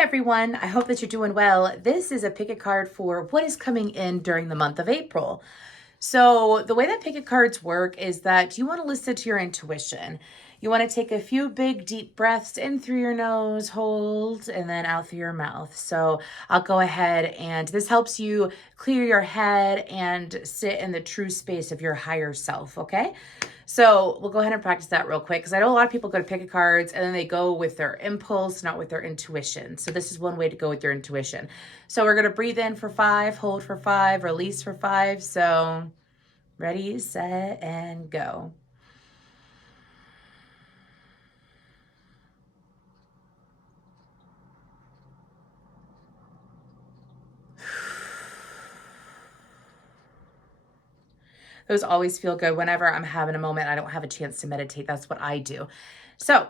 everyone, I hope that you're doing well. This is a pick a card for what is coming in during the month of April. So the way that pick a cards work is that you want to listen to your intuition. You want to take a few big deep breaths in through your nose, hold, and then out through your mouth. So I'll go ahead, and this helps you clear your head and sit in the true space of your higher self, okay? So we'll go ahead and practice that real quick, because I know a lot of people go to pick a cards and then they go with their impulse, not with their intuition. So this is one way to go with your intuition. So we're going to breathe in for 5, hold for 5, release for 5. So ready, set, and go. Those always feel good. Whenever I'm having a moment, I don't have a chance to meditate. That's what I do. So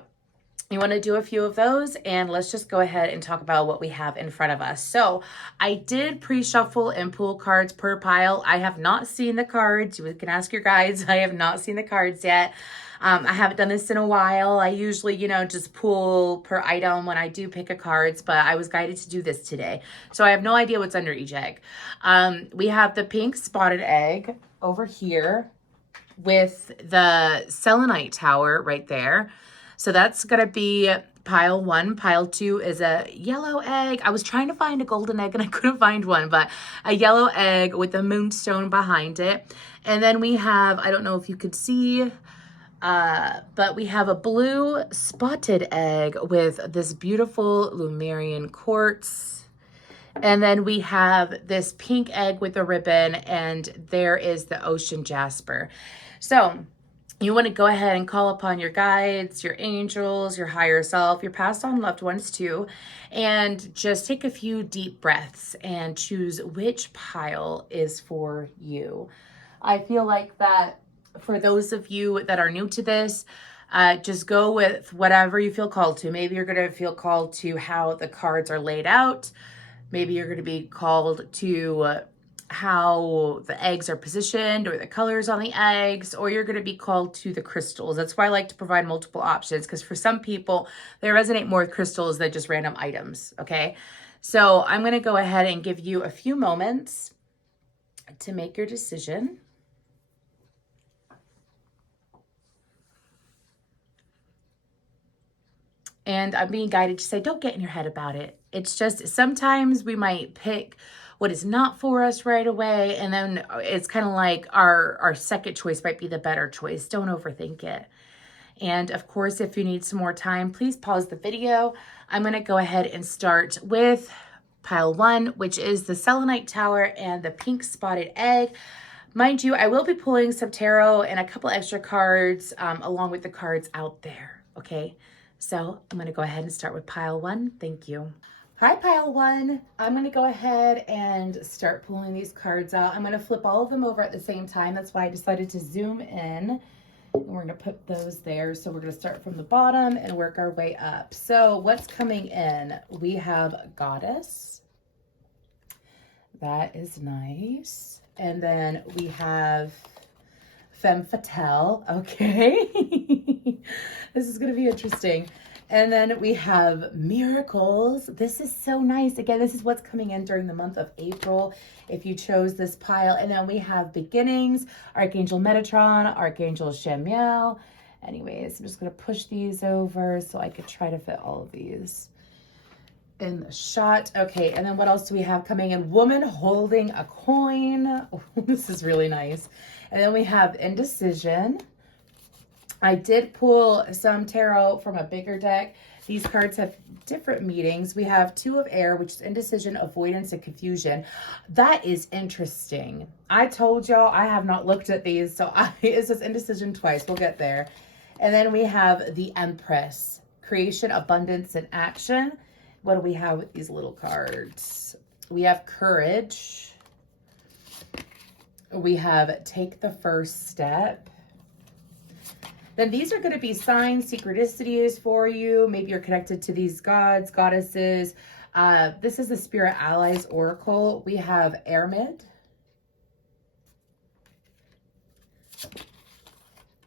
you want to do a few of those, and let's just go ahead and talk about what we have in front of us. So I did pre-shuffle and pull cards per pile. I have not seen the cards. You can ask your guides. I have not seen the cards yet. I haven't done this in a while. I usually, just pull per item when I do pick a cards, but I was guided to do this today. So I have no idea what's under each egg. We have the pink spotted egg over here with the selenite tower right there. So that's going to be pile 1. Pile 2 is a yellow egg. I was trying to find a golden egg and I couldn't find one, but a yellow egg with the moonstone behind it. And then we have, I don't know if you could see, but we have a blue spotted egg with this beautiful Lumerian quartz. And then we have this pink egg with a ribbon, and there is the ocean jasper. So you want to go ahead and call upon your guides, your angels, your higher self, your passed on loved ones too, and just take a few deep breaths and choose which pile is for you. I feel like that for those of you that are new to this, just go with whatever you feel called to. Maybe you're going to feel called to how the cards are laid out. Maybe you're going to be called to how the eggs are positioned or the colors on the eggs, or you're going to be called to the crystals. That's why I like to provide multiple options, because for some people, they resonate more with crystals than just random items, okay? So I'm going to go ahead and give you a few moments to make your decision. And I'm being guided to say, don't get in your head about it. It's just sometimes we might pick what is not for us right away. And then it's kind of like our second choice might be the better choice. Don't overthink it. And of course, if you need some more time, please pause the video. I'm going to go ahead and start with pile 1, which is the selenite tower and the pink spotted egg. Mind you, I will be pulling some tarot and a couple extra cards along with the cards out there. Okay. So I'm going to go ahead and start with pile 1. Thank you. Hi, pile 1. I'm going to go ahead and start pulling these cards out. I'm going to flip all of them over at the same time. That's why I decided to zoom in. And we're going to put those there. So we're going to start from the bottom and work our way up. So what's coming in? We have Goddess. That is nice. And then we have Femme Fatale. Okay. This is going to be interesting. And then we have Miracles. This is so nice. Again, this is what's coming in during the month of April if you chose this pile. And then we have Beginnings, Archangel Metatron, Archangel Shamiel. Anyways, I'm just going to push these over so I could try to fit all of these in the shot. Okay, and then what else do we have coming in? Woman holding a coin. Oh, this is really nice. And then we have Indecision. I did pull some tarot from a bigger deck. These cards have different meanings. We have Two of Air, which is indecision, avoidance, and confusion. That is interesting. I told y'all I have not looked at these, so it says indecision twice. We'll get there. And then we have the Empress, creation, abundance, and action. What do we have with these little cards? We have Courage. We have Take the First Step. Then these are going to be signs, synchronicities for you. Maybe you're connected to these gods, goddesses. This is the Spirit Allies Oracle. We have Airmid.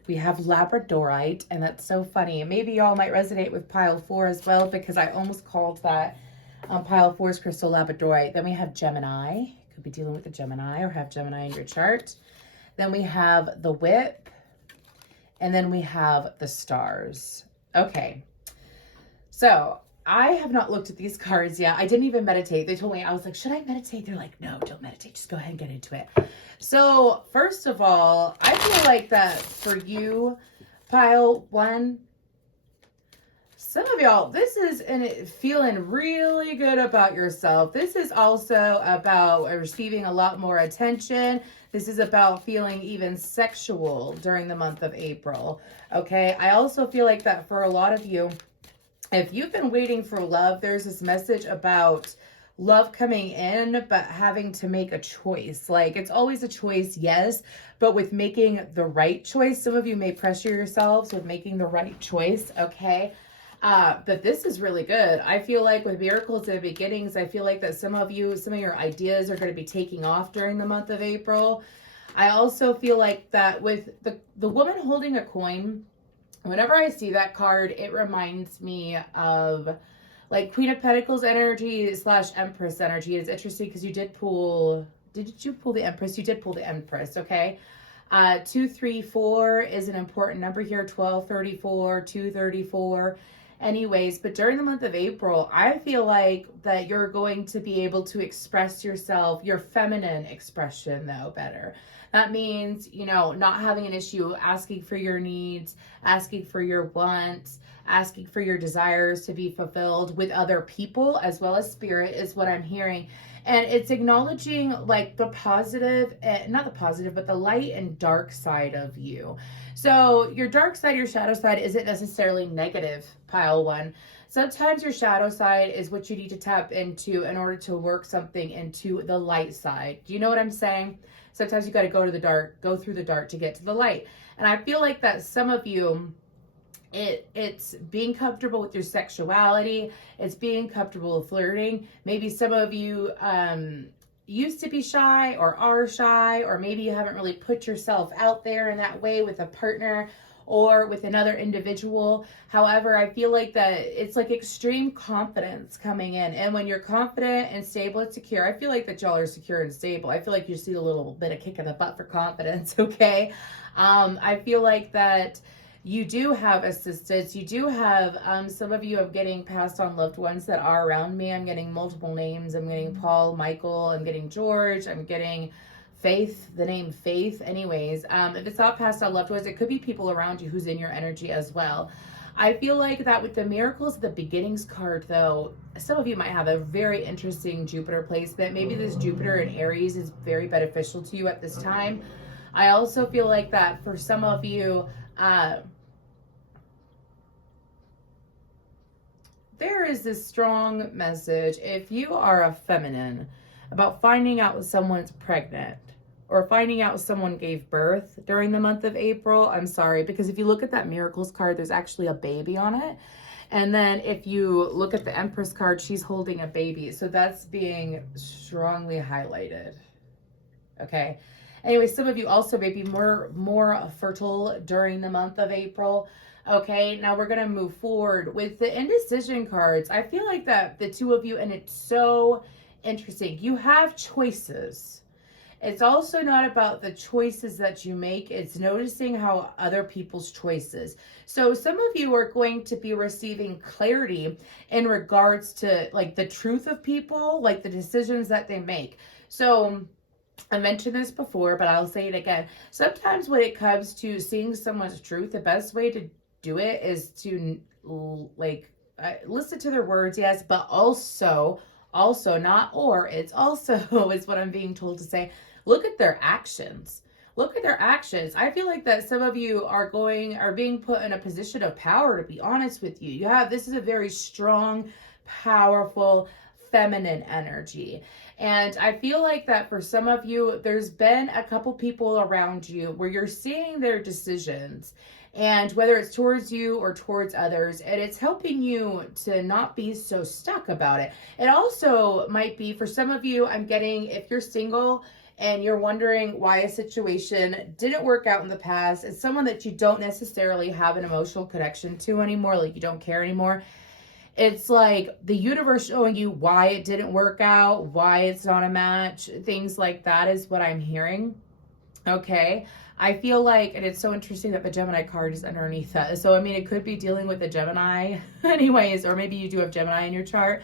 We have Labradorite, and that's so funny. Maybe y'all might resonate with pile 4 as well, because I almost called that Pile 4 is crystal labradorite. Then we have Gemini. Could be dealing with the Gemini or have Gemini in your chart. Then we have the Whip. And then we have the Stars. Okay. So I have not looked at these cards yet. I didn't even meditate. They told me, I was like, should I meditate? They're like, no, don't meditate. Just go ahead and get into it. So first of all, I feel like that for you, pile 1, some of y'all, this is feeling really good about yourself. This is also about receiving a lot more attention. This is about feeling even sexual during the month of April. Okay. I also feel like that for a lot of you, if you've been waiting for love, there's this message about love coming in, but having to make a choice. Like, it's always a choice, yes, but with making the right choice. Some of you may pressure yourselves with making the right choice. Okay. But this is really good. I feel like with miracles and beginnings, I feel like that some of your ideas are going to be taking off during the month of April. I also feel like that with the woman holding a coin, whenever I see that card, it reminds me of like Queen of Pentacles energy / Empress energy. It's interesting because you did pull the Empress? You did pull the Empress, okay? 234 is an important number here. 1234, 234. Anyways, but during the month of April, I feel like that you're going to be able to express yourself, your feminine expression, though, better. That means, not having an issue asking for your needs, asking for your wants, asking for your desires to be fulfilled with other people as well as spirit is what I'm hearing. And it's acknowledging like the positive, not the positive, but the light and dark side of you. So your dark side, your shadow side isn't necessarily negative, pile 1. Sometimes your shadow side is what you need to tap into in order to work something into the light side. Do you know what I'm saying? Sometimes you got to go through the dark to get to the light. And I feel like that some of you, it's being comfortable with your sexuality. It's being comfortable with flirting. Maybe some of you used to be shy or are shy, or maybe you haven't really put yourself out there in that way with a partner or with another individual. However, I feel like that it's like extreme confidence coming in. And when you're confident and stable and secure, I feel like that y'all are secure and stable. I feel like you just need a little bit of kick in the butt for confidence, okay? I feel like that you do have assistance. You do have, some of you are getting passed on loved ones that are around me. I'm getting multiple names. I'm getting Paul, Michael, I'm getting George, I'm getting Faith, the name Faith. Anyways, if it's not passed on loved ones, it could be people around you who's in your energy as well. I feel like that with the miracles, the beginnings card though, some of you might have a very interesting Jupiter placement. Maybe this Jupiter in Aries is very beneficial to you at this time. I also feel like that for some of you, there is this strong message, if you are a feminine, about finding out someone's pregnant or finding out someone gave birth during the month of April. I'm sorry, because if you look at that miracles card, there's actually a baby on it. And then if you look at the Empress card, she's holding a baby. So that's being strongly highlighted. Okay. Anyway, some of you also may be more fertile during the month of April. Okay, now we're going to move forward with the indecision cards. I feel like that the two of you, and it's so interesting. You have choices. It's also not about the choices that you make. It's noticing how other people's choices. So some of you are going to be receiving clarity in regards to like the truth of people, like the decisions that they make. So I mentioned this before, but I'll say it again. Sometimes when it comes to seeing someone's truth, the best way to do it is to like listen to their words, yes, but also not or, it's also is what I'm being told to say. Look at their actions. Look at their actions. I feel like that some of you are being put in a position of power, to be honest with you. This is a very strong, powerful, feminine energy. And I feel like that for some of you, there's been a couple people around you where you're seeing their decisions, and whether it's towards you or towards others, and it's helping you to not be so stuck about it. It also might be for some of you, I'm getting, if you're single and you're wondering why a situation didn't work out in the past, it's someone that you don't necessarily have an emotional connection to anymore, like you don't care anymore. It's like the universe showing you why it didn't work out, why it's not a match, things like that is what I'm hearing. Okay. I feel like, and it's so interesting that the Gemini card is underneath that. So, I mean, it could be dealing with the Gemini anyways, or maybe you do have Gemini in your chart.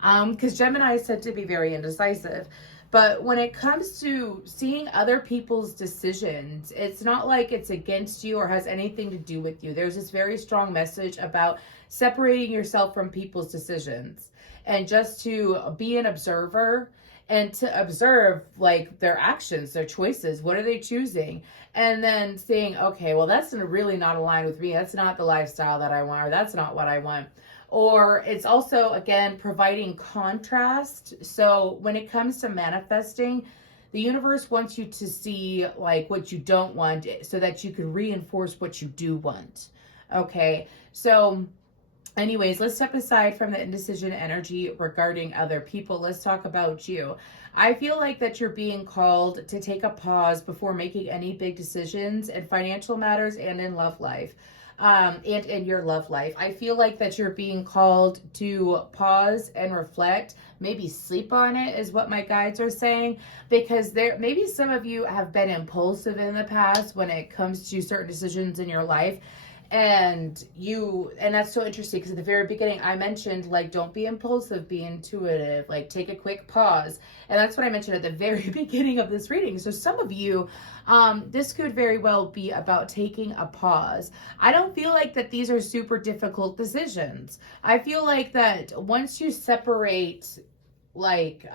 Because Gemini is said to be very indecisive. But when it comes to seeing other people's decisions, it's not like it's against you or has anything to do with you. There's this very strong message about separating yourself from people's decisions and just to be an observer and to observe like their actions, their choices. What are they choosing? And then saying, okay, well, that's really not aligned with me. That's not the lifestyle that I want, or that's not what I want. Or it's also, again, providing contrast. So when it comes to manifesting, the universe wants you to see like what you don't want so that you can reinforce what you do want. Okay. So anyways, let's step aside from the indecision energy regarding other people. Let's talk about you. I feel like that you're being called to take a pause before making any big decisions in financial matters and in love life. And in your love life, I feel like that you're being called to pause and reflect, maybe sleep on it is what my guides are saying, because there maybe some of you have been impulsive in the past when it comes to certain decisions in your life. And that's so interesting because at the very beginning I mentioned like don't be impulsive, be intuitive, like take a quick pause. And that's what I mentioned at the very beginning of this reading. So some of you, this could very well be about taking a pause. I don't feel like that these are super difficult decisions. I feel like that once you separate, like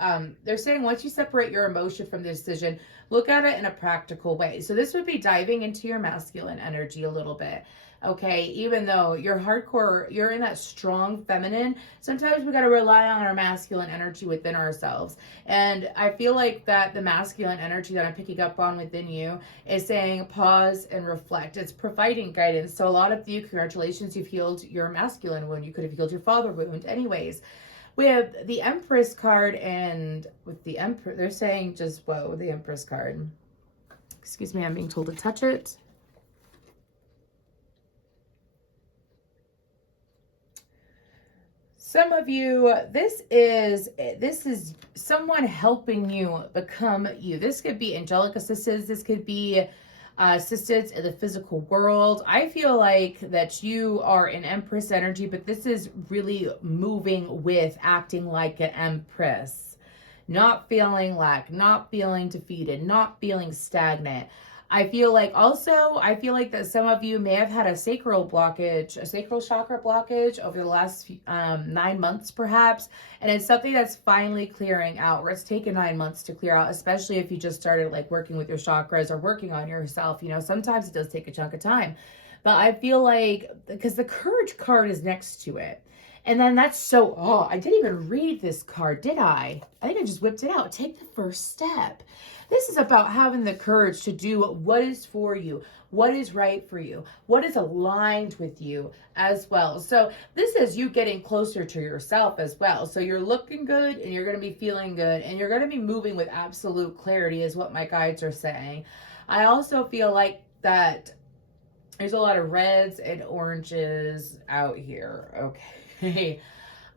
they're saying, once you separate your emotion from the decision, look at it in a practical way. So this would be diving into your masculine energy a little bit. Okay, even though you're hardcore, you're in that strong feminine, sometimes we got to rely on our masculine energy within ourselves. And I feel like that the masculine energy that I'm picking up on within you is saying pause and reflect. It's providing guidance. So a lot of you, congratulations, you've healed your masculine wound. You could have healed your father wound. Anyways, we have the Empress card, and with the Empress, they're saying just, whoa, the Empress card. Excuse me, I'm being told to touch it. Some of you, this is someone helping you become you. This could be angelic assistance. This could be assistance in the physical world. I feel like that you are an Empress energy, but this is really moving with acting like an Empress. Not feeling lack, not feeling defeated, not feeling stagnant. I feel like that some of you may have had a sacral blockage, a sacral chakra blockage over the last 9 months perhaps. And it's something that's finally clearing out, or it's taken 9 months to clear out, especially if you just started like working with your chakras or working on yourself. You know, sometimes it does take a chunk of time. But I feel like, because the Courage card is next to it. And then that's so, oh, I didn't even read this card, did I? I think I just whipped it out. Take the first step. This is about having the courage to do what is for you, what is right for you, what is aligned with you as well. So this is you getting closer to yourself as well. So you're looking good and you're going to be feeling good and you're going to be moving with absolute clarity is what my guides are saying. I also feel like that there's a lot of reds and oranges out here. Okay.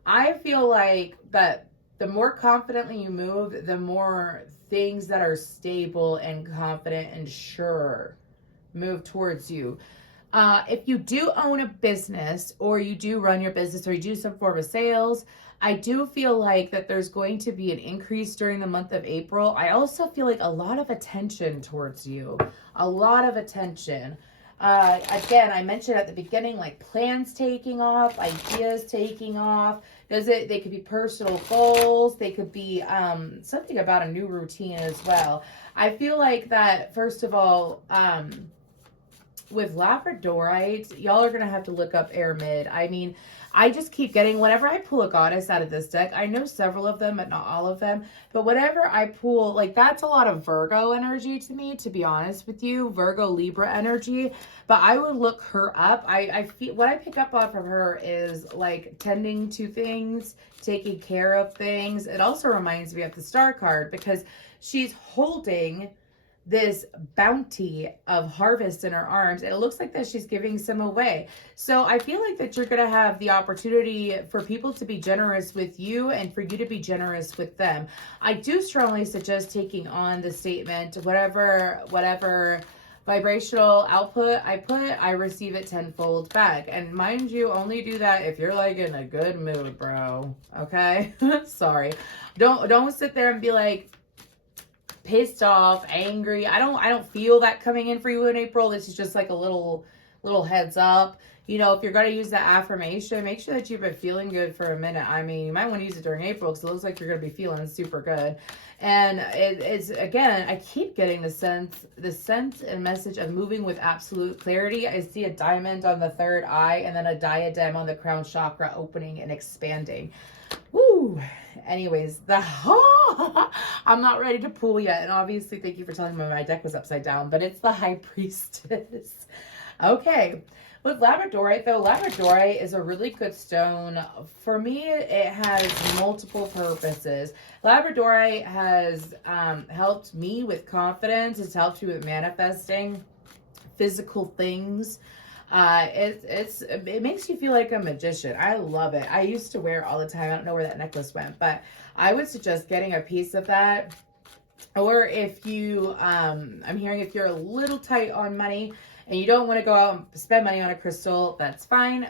I feel like that the more confidently you move, the more things that are stable and confident and sure move towards you. If you do own a business, or you do run your business, or you do some form of sales, I do feel like that there's going to be an increase during the month of April. I also feel like a lot of attention towards you, a lot of attention. Again, I mentioned at the beginning, like plans taking off, ideas taking off. They could be personal goals. They could be something about a new routine as well. I feel like that, first of all, with Labradorite, y'all are going to have to look up Air Mid. I mean, I just keep getting, whenever I pull a goddess out of this deck, I know several of them, but not all of them. But whatever I pull, like that's a lot of Virgo energy to me, to be honest with you, Virgo Libra energy. But I would look her up. I feel what I pick up on from her is like tending to things, taking care of things. It also reminds me of the Star card because she's holding this bounty of harvest in her arms, and it looks like that she's giving some away. So I feel like that you're going to have the opportunity for people to be generous with you and for you to be generous with them. I do strongly suggest taking on the statement, whatever vibrational output I put, I receive it tenfold back. And mind you, only do that if you're like in a good mood, bro. Okay? Sorry. Don't sit there and be like pissed off, angry. I don't feel that coming in for you in April. This is just like a little heads up. You know, if you're going to use that affirmation, make sure that you've been feeling good for a minute. I mean, you might want to use it during April because it looks like you're going to be feeling super good. And it's, again, I keep getting the sense and message of moving with absolute clarity. I see a diamond on the third eye and then a diadem on the crown chakra opening and expanding. Woo! Anyways, I'm not ready to pull yet. And obviously, thank you for telling me my deck was upside down, but it's the High Priestess. Okay. With Labradorite, though, Labradorite is a really good stone. For me, it has multiple purposes. Labradorite has helped me with confidence. It's helped you with manifesting physical things. It makes you feel like a magician. I love it. I used to wear it all the time. I don't know where that necklace went, but I would suggest getting a piece of that. Or if you, I'm hearing if you're a little tight on money, and you don't want to go out and spend money on a crystal, that's fine.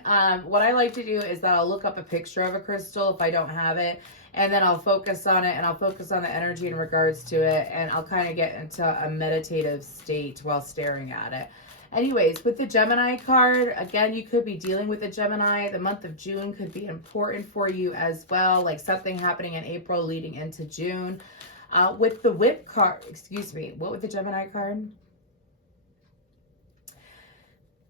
What I like to do is that I'll look up a picture of a crystal if I don't have it, and then I'll focus on it, and I'll focus on the energy in regards to it, and I'll kind of get into a meditative state while staring at it. Anyways, with the Gemini card, again, you could be dealing with a Gemini. The month of June could be important for you as well, like something happening in April leading into June. With the Whip card, what with the Gemini card?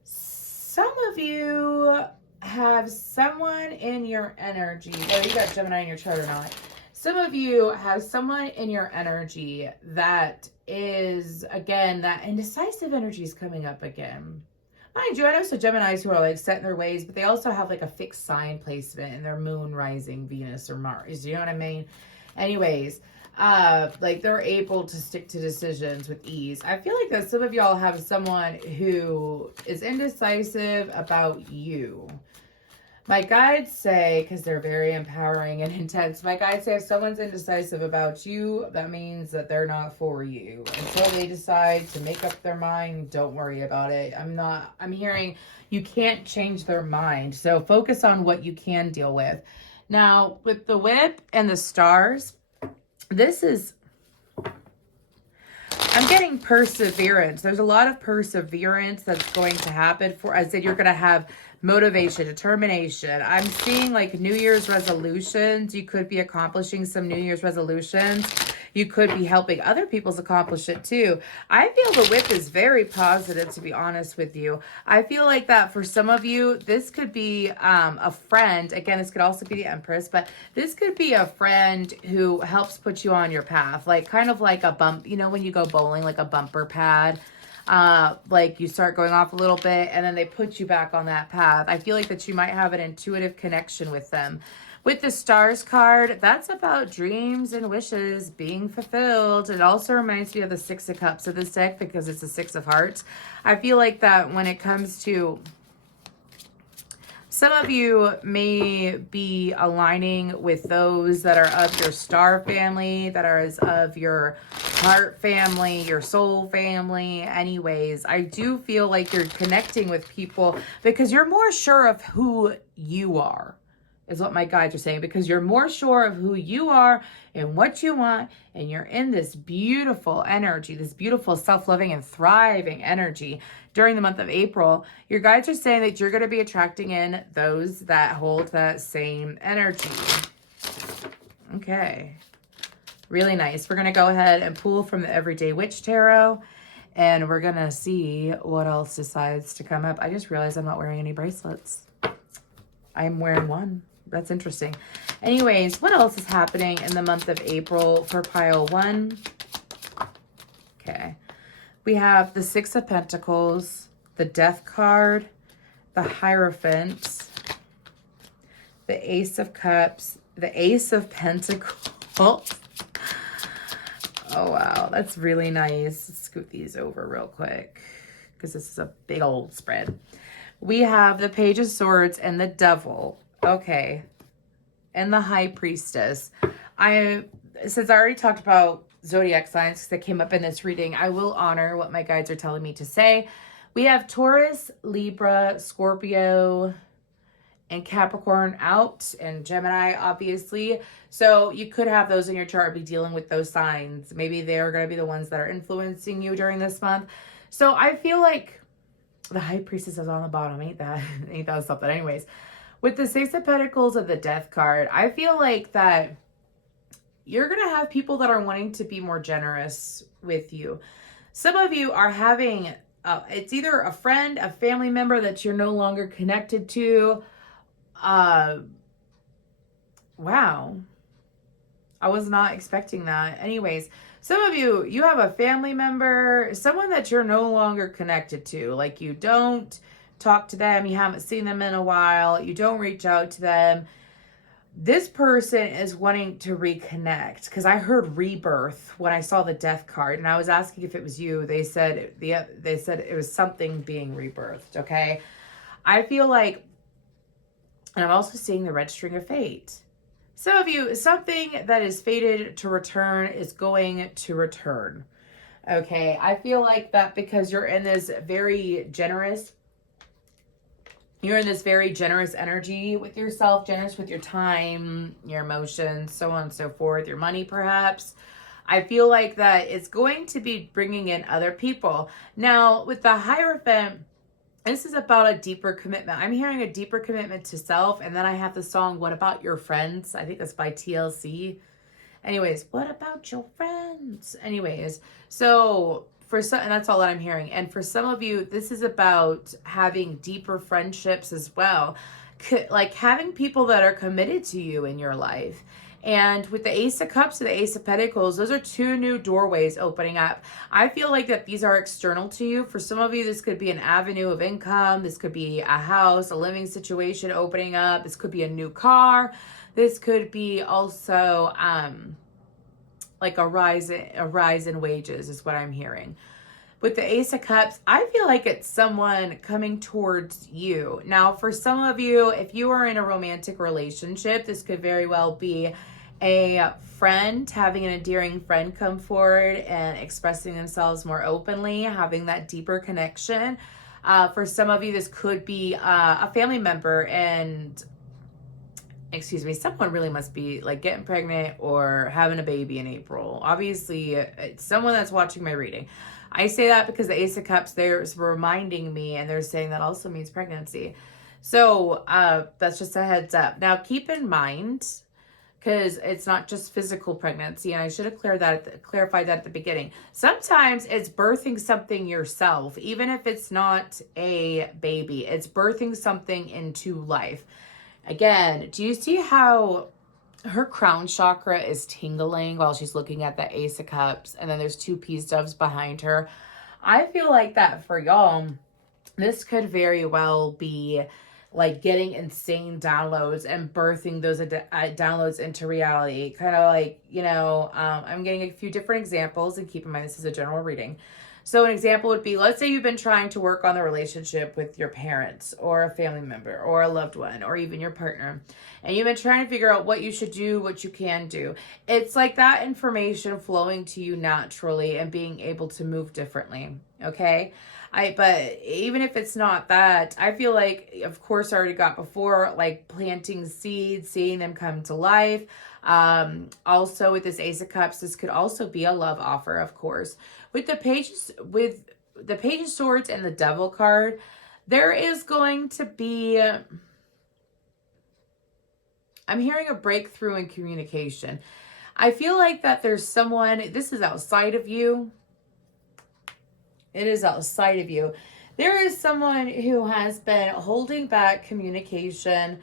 Some of you have someone in your energy, whether you got Gemini in your chart or not. Some of you have someone in your energy that is, again, that indecisive energy is coming up again. Mind you, I know some Geminis who are like set in their ways, but they also have like a fixed sign placement in their moon, rising, Venus, or Mars. You know what I mean? Anyways, like they're able to stick to decisions with ease. I feel like that some of y'all have someone who is indecisive about you. My guides say, because they're very empowering and intense, my guides say if someone's indecisive about you, that means that they're not for you. Until they decide to make up their mind, don't worry about it. I'm hearing you can't change their mind. So focus on what you can deal with. Now, with the Whip and the Stars, I'm getting perseverance. There's a lot of perseverance that's going to happen for, I said, you're going to have motivation, determination. I'm seeing like New Year's resolutions. You could be accomplishing some New Year's resolutions. You could be helping other people's accomplish it too. I feel the Whip is very positive, to be honest with you. I feel like that for some of you, this could be a friend. Again, this could also be the Empress, but this could be a friend who helps put you on your path. Like kind of like a bump, you know, when you go bowling, like a bumper pad. Like you start going off a little bit and then they put you back on that path. I feel like that you might have an intuitive connection with them. With the Stars card, that's about dreams and wishes being fulfilled. It also reminds me of the Six of Cups of this deck because it's the Six of Hearts. I feel like that when it comes to some of you may be aligning with those that are of your star family, that are of your heart family, your soul family. Anyways, I do feel like you're connecting with people because you're more sure of who you are, is what my guides are saying, because you're more sure of who you are and what you want, and you're in this beautiful energy, this beautiful self-loving and thriving energy during the month of April. Your guides are saying that you're going to be attracting in those that hold that same energy. Okay. Really nice. We're going to go ahead and pull from the Everyday Witch Tarot, and we're going to see what else decides to come up. I just realized I'm not wearing any bracelets. I'm wearing one. That's interesting. Anyways, what else is happening in the month of April for pile one? Okay. We have the Six of Pentacles, the Death card, the Hierophant, the Ace of Cups, the Ace of Pentacles. Oh, wow. That's really nice. Let's scoot these over real quick because this is a big old spread. We have the Page of Swords and the Devil. Okay. And the High Priestess. Since I already talked about zodiac signs that came up in this reading, I will honor what my guides are telling me to say. We have Taurus, Libra, Scorpio, and Capricorn out, and Gemini, obviously. So you could have those in your chart, be dealing with those signs. Maybe they're going to be the ones that are influencing you during this month. So I feel like the High Priestess is on the bottom. Ain't that something? Anyways, with the Six of Pentacles of the Death card, I feel like that you're going to have people that are wanting to be more generous with you. Some of you are having, it's either a friend, a family member that you're no longer connected to. Wow. I was not expecting that. Anyways, some of you have a family member, someone that you're no longer connected to. Like you don't talk to them. You haven't seen them in a while. You don't reach out to them. This person is wanting to reconnect because I heard rebirth when I saw the Death card, and I was asking if it was you. They said it was something being rebirthed. Okay. I feel like, and I'm also seeing the Red String of Fate. Some of you, something that is fated to return is going to return. Okay. I feel like that because you're in this very generous energy with yourself, generous with your time, your emotions, so on and so forth, your money perhaps. I feel like that it's going to be bringing in other people. Now, with the Hierophant, this is about a deeper commitment. I'm hearing a deeper commitment to self, and then I have the song, What About Your Friends? I think that's by TLC. Anyways, what about your friends? Anyways, so for some, and that's all that I'm hearing. And for some of you, this is about having deeper friendships as well. Like having people that are committed to you in your life. And with the Ace of Cups and the Ace of Pentacles, those are two new doorways opening up. I feel like that these are external to you. For some of you, this could be an avenue of income. This could be a house, a living situation opening up. This could be a new car. This could be also like a rise in wages is what I'm hearing. With the Ace of Cups, I feel like it's someone coming towards you. Now, for some of you, if you are in a romantic relationship, this could very well be a friend, having an endearing friend come forward and expressing themselves more openly, having that deeper connection. For some of you, this could be a family member and someone really must be like getting pregnant or having a baby in April. Obviously, it's someone that's watching my reading. I say that because the Ace of Cups, they're reminding me, and they're saying that also means pregnancy. So that's just a heads up. Now, keep in mind, because it's not just physical pregnancy, and I should have clarified that at the beginning. Sometimes it's birthing something yourself, even if it's not a baby. It's birthing something into life. Again, do you see how her crown chakra is tingling while she's looking at the Ace of Cups, and then there's two peace doves behind her? I feel like that for y'all, this could very well be like getting insane downloads and birthing those downloads into reality. Kind of like, I'm getting a few different examples, and keep in mind this is a general reading. So an example would be, let's say you've been trying to work on the relationship with your parents or a family member or a loved one or even your partner. And you've been trying to figure out what you should do, what you can do. It's like that information flowing to you naturally and being able to move differently. Okay. But even if it's not that, I feel like, of course, I already got before, like planting seeds, seeing them come to life. Also with this Ace of Cups, this could also be a love offer, of course. With the Page of Swords and the Devil card, there is going to be, I'm hearing a breakthrough in communication. I feel like that there's someone, this is outside of you. It is outside of you. There is someone who has been holding back communication.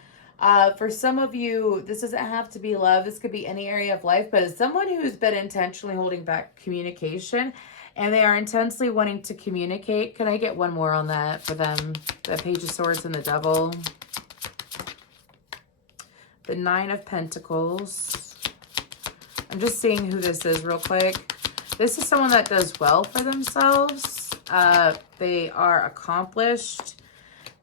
For some of you, this doesn't have to be love. This could be any area of life, but it's someone who's been intentionally holding back communication, and they are intensely wanting to communicate. Can I get one more on that for them? The Page of Swords and the Devil. The Nine of Pentacles. I'm just seeing who this is real quick. This is someone that does well for themselves. They are accomplished.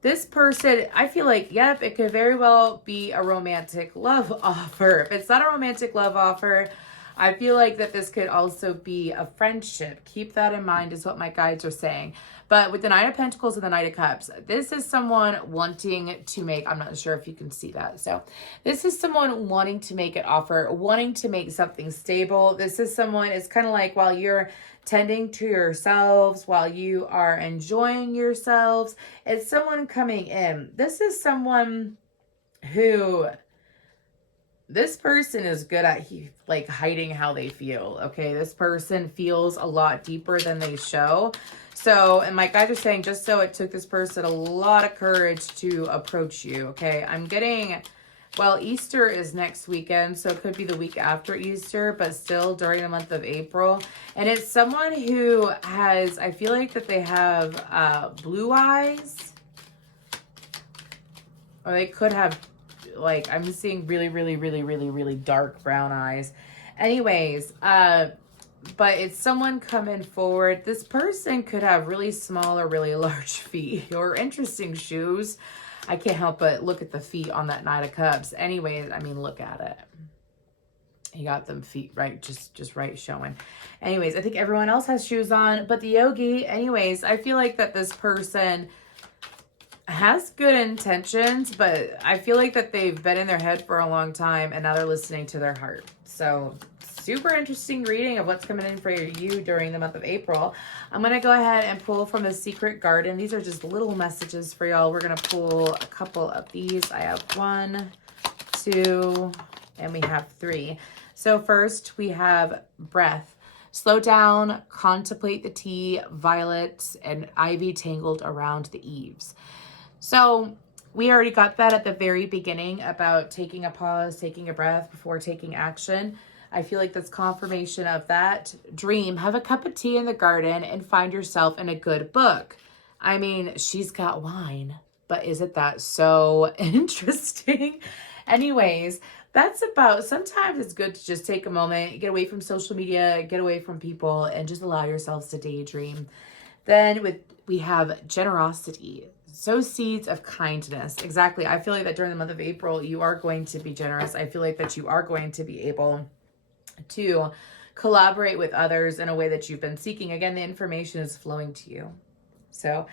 This person, I feel like, yep, it could very well be a romantic love offer. If it's not a romantic love offer, I feel like that this could also be a friendship. Keep that in mind is what my guides are saying. But with the Knight of Pentacles and the Knight of Cups, this is someone wanting to make, I'm not sure if you can see that. So this is someone wanting to make an offer, wanting to make something stable. This is someone, it's kind of like while you're tending to yourselves, while you are enjoying yourselves, it's someone coming in. This is someone who, this person is good at like hiding how they feel. Okay, this person feels a lot deeper than they show. So, and my guys are saying, just so it took this person a lot of courage to approach you. Okay, I'm getting, well, Easter is next weekend, so it could be the week after Easter, but still during the month of April. And it's someone who has, I feel like that they have blue eyes, or they could have, like, I'm seeing really dark brown eyes. Anyways, but it's someone coming forward. This person could have really small or really large feet or interesting shoes. I can't help but look at the feet on that Knight of Cups. Anyways, I mean, look at it. You got them feet right, just right showing. Anyways, I think everyone else has shoes on, but the Yogi, anyways, I feel like that this person has good intentions, but I feel like that they've been in their head for a long time and now they're listening to their heart. So super interesting reading of what's coming in for you during the month of April. I'm going to go ahead and pull from the Secret Garden. These are just little messages for y'all. We're going to pull a couple of these. I have 1, 2, and we have 3. So first we have breath. Slow down, contemplate the tea, violets, and ivy tangled around the eaves. So we already got that at the very beginning about taking a pause, taking a breath before taking action. I feel like that's confirmation of that. Dream, have a cup of tea in the garden and find yourself in a good book. I mean, she's got wine, but isn't that so interesting? Anyways, that's about, sometimes it's good to just take a moment, get away from social media, get away from people, and just allow yourselves to daydream. Then we have generosity. Sow seeds of kindness. Exactly. I feel like that during the month of April, you are going to be generous. I feel like that you are going to be able to collaborate with others in a way that you've been seeking. Again, the information is flowing to you. So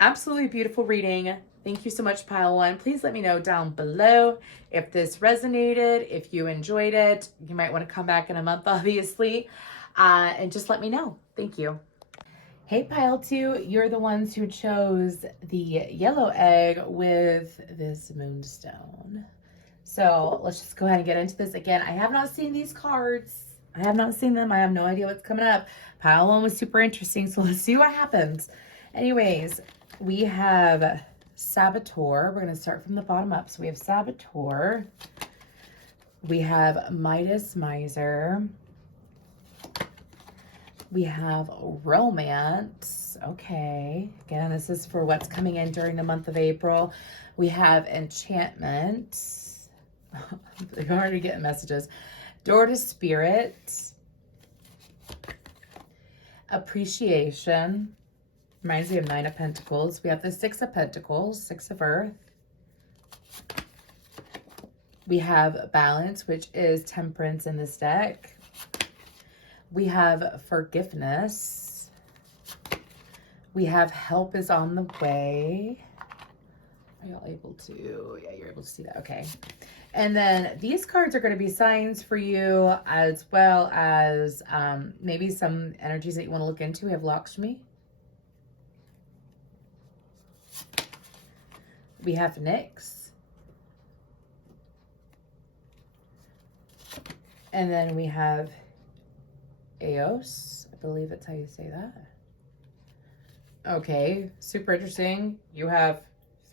absolutely beautiful reading. Thank you so much, Pile 1. Please let me know down below if this resonated, if you enjoyed it. You might want to come back in a month, obviously, and just let me know. Thank you. Hey, Pile 2, you're the ones who chose the yellow egg with this moonstone. So let's just go ahead and get into this. Again, I have not seen these cards. I have not seen them. I have no idea what's coming up. Pile 1 was super interesting, so let's see what happens. Anyways, we have Saboteur. We're going to start from the bottom up. So we have Saboteur. We have Midas Miser. We have Romance. Okay. Again, this is for what's coming in during the month of April. We have Enchantment. They're already getting messages. Door to Spirit. Appreciation. Reminds me of 9 of Pentacles. We have the 6 of Pentacles, 6 of Earth. We have Balance, which is Temperance in this deck. We have Forgiveness. We have Help is on the way. Are y'all able to? Yeah, you're able to see that. Okay. And then these cards are going to be signs for you, as well as maybe some energies that you want to look into. We have Lakshmi. We have Nyx. And then we have Eos. I believe that's how you say that. Okay, super interesting. You have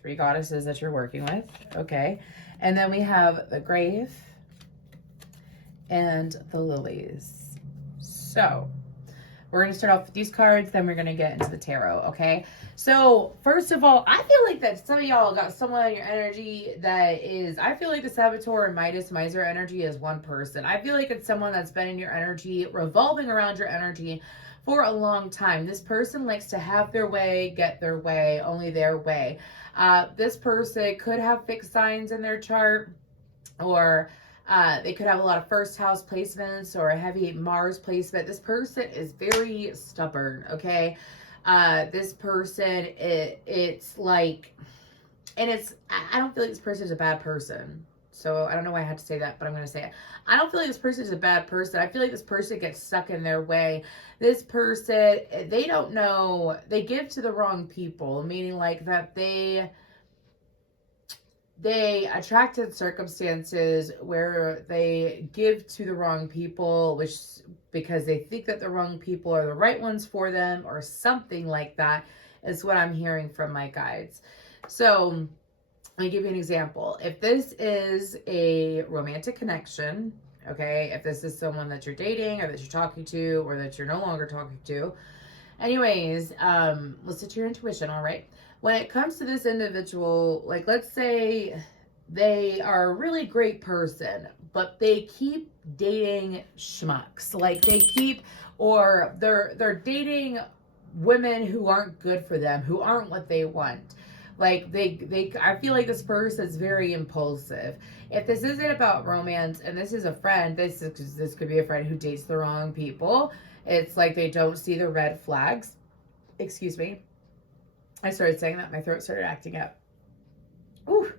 3 goddesses that you're working with. Okay. And then we have the Grave and the Lilies. So We're going to start off with these cards, then we're going to get into the tarot, okay? So, first of all, I feel like that some of y'all got someone in your energy that is, I feel like the Saboteur and Midas Miser energy is one person. I feel like it's someone that's been in your energy, revolving around your energy for a long time. This person likes to have their way, get their way, only their way. This person could have fixed signs in their chart, or they could have a lot of first house placements or a heavy Mars placement. This person is very stubborn, okay? This person, it's like, and it's, I don't feel like this person is a bad person. So I don't know why I had to say that, but I'm going to say it. I don't feel like this person is a bad person. I feel like this person gets stuck in their way. This person, they don't know, they give to the wrong people, meaning like that they attracted circumstances where they give to the wrong people, which because they think that the wrong people are the right ones for them or something like that is what I'm hearing from my guides. So let me give you an example. If this is a romantic connection, okay, if this is someone that you're dating or that you're talking to or that you're no longer talking to, anyways, listen to your intuition, all right? When it comes to this individual, like let's say they are a really great person, but they keep dating schmucks. Like they keep, or they're dating women who aren't good for them, who aren't what they want. Like I feel like this person is very impulsive. If this isn't about romance and this is a friend, this could be a friend who dates the wrong people. It's like they don't see the red flags. Excuse me. I started saying that, my throat started acting up. Ooh,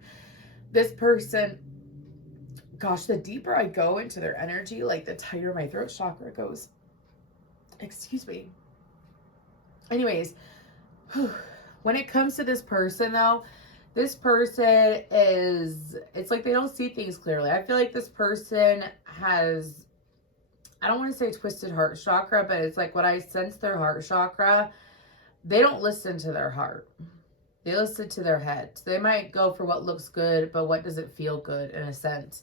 this person, gosh, the deeper I go into their energy, like the tighter my throat chakra goes. Excuse me. Anyways, when it comes to this person though, this person is, it's like they don't see things clearly. I feel like this person has, I don't want to say twisted heart chakra, but it's like when I sense their heart chakra, they don't listen to their heart. They listen to their head. They might go for what looks good, but what doesn't feel good in a sense.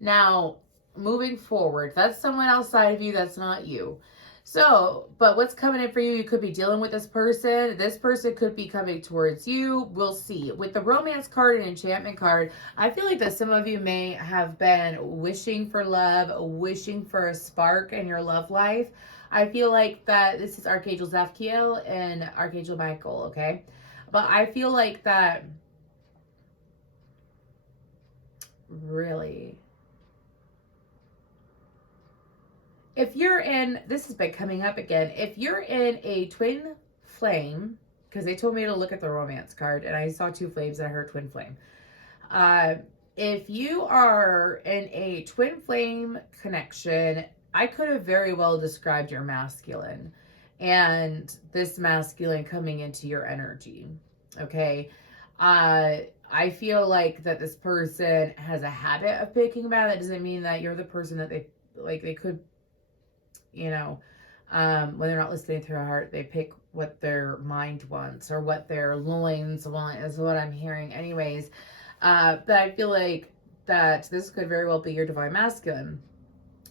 Now, moving forward, that's someone outside of you, that's not you. So, but what's coming in for you, you could be dealing with this person. This person could be coming towards you. We'll see. With the romance card and enchantment card, I feel like that some of you may have been wishing for love, wishing for a spark in your love life. I feel like that this is Archangel Zapkiel and Archangel Michael, okay? But I feel like that really, if you're in, this has been coming up again, if you're in a twin flame, because they told me to look at the romance card and I saw two flames and I heard twin flame. If you are in a twin flame connection, I could have very well described your masculine and this masculine coming into your energy. Okay. I feel like that this person has a habit of picking about. That doesn't mean that you're the person that they, like, they could, you know, when they're not listening to their heart, they pick what their mind wants or what their loins want, is what I'm hearing anyways. But I feel like that this could very well be your divine masculine.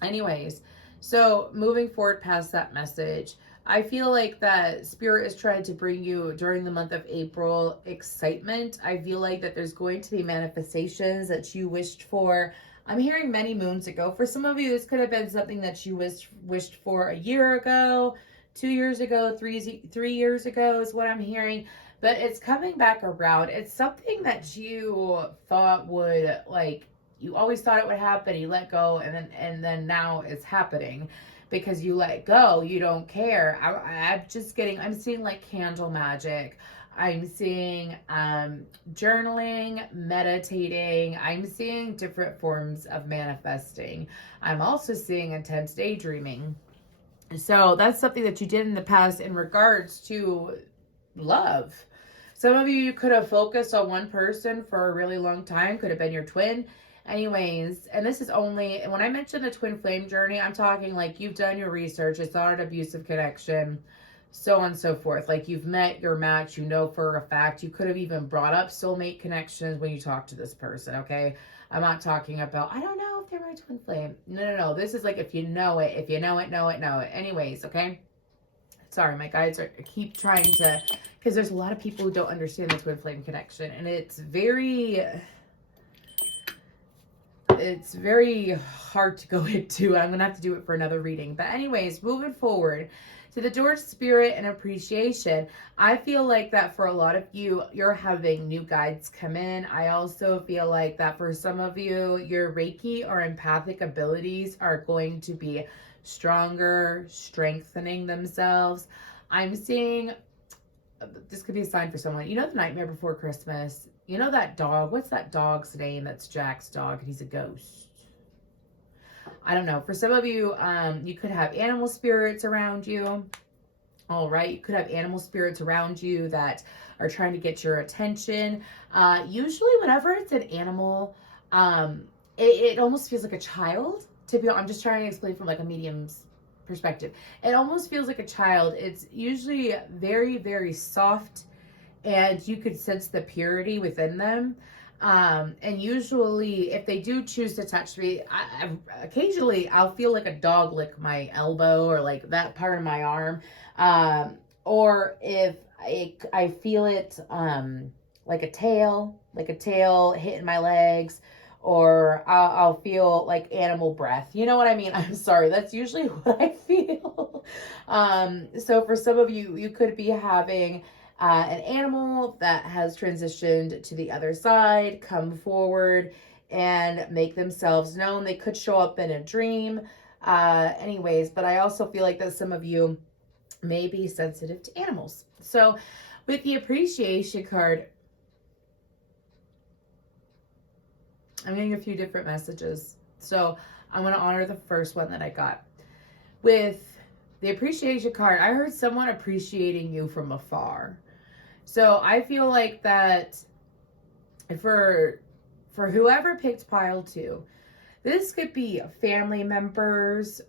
Anyways, so moving forward past that message, I feel like that Spirit is trying to bring you during the month of April excitement. I feel like that there's going to be manifestations that you wished for. I'm hearing many moons ago. For some of you, this could have been something that you wished for a year ago, 2 years ago, 3 years ago is what I'm hearing. But it's coming back around. It's something that you thought would, like, you always thought it would happen. You let go, and then now it's happening because you let go. You don't care. I'm seeing like candle magic. I'm seeing journaling, meditating. I'm seeing different forms of manifesting. I'm also seeing intense daydreaming. So that's something that you did in the past in regards to love. Some of you could have focused on one person for a really long time. Could have been your twin. Anyways, and this is only, when I mention the twin flame journey, I'm talking like you've done your research. It's not an abusive connection, so on and so forth. Like you've met your match, you know for a fact. You could have even brought up soulmate connections when you talk to this person, okay? I'm not talking about, I don't know if they're my twin flame. No. This is like if you know it, know it. Anyways, okay? Sorry, my guides keep trying to, because there's a lot of people who don't understand the twin flame connection, and it's very hard to go into. I'm gonna have to do it for another reading. But anyways, moving forward to the George spirit and appreciation, I feel like that for a lot of you, you're having new guides come in. I also feel like that for some of you, your Reiki or empathic abilities are going to be stronger, strengthening themselves. I'm seeing, this could be a sign for someone. You know the Nightmare Before Christmas? You know that dog? What's that dog's name? That's Jack's dog. He's a ghost. I don't know. For some of you, you could have animal spirits around you. All right. You could have animal spirits around you that are trying to get your attention. Usually whenever it's an animal, it almost feels like a child. I'm just trying to explain from like a medium's perspective. It almost feels like a child. It's usually very, very soft, and you could sense the purity within them. And usually if they do choose to touch me, occasionally I'll feel like a dog lick my elbow or like that part of my arm. Or if I feel it, like a tail hitting my legs, or I'll feel like animal breath. You know what I mean? I'm sorry. That's usually what I feel. So for some of you, you could be having an animal that has transitioned to the other side, come forward and make themselves known. They could show up in a dream. Anyways, but I also feel like that some of you may be sensitive to animals. So with the appreciation card, I'm getting a few different messages. So I'm going to honor the first one that I got. With the appreciation card, I heard someone appreciating you from afar. So I feel like that for whoever picked pile 2, this could be family members,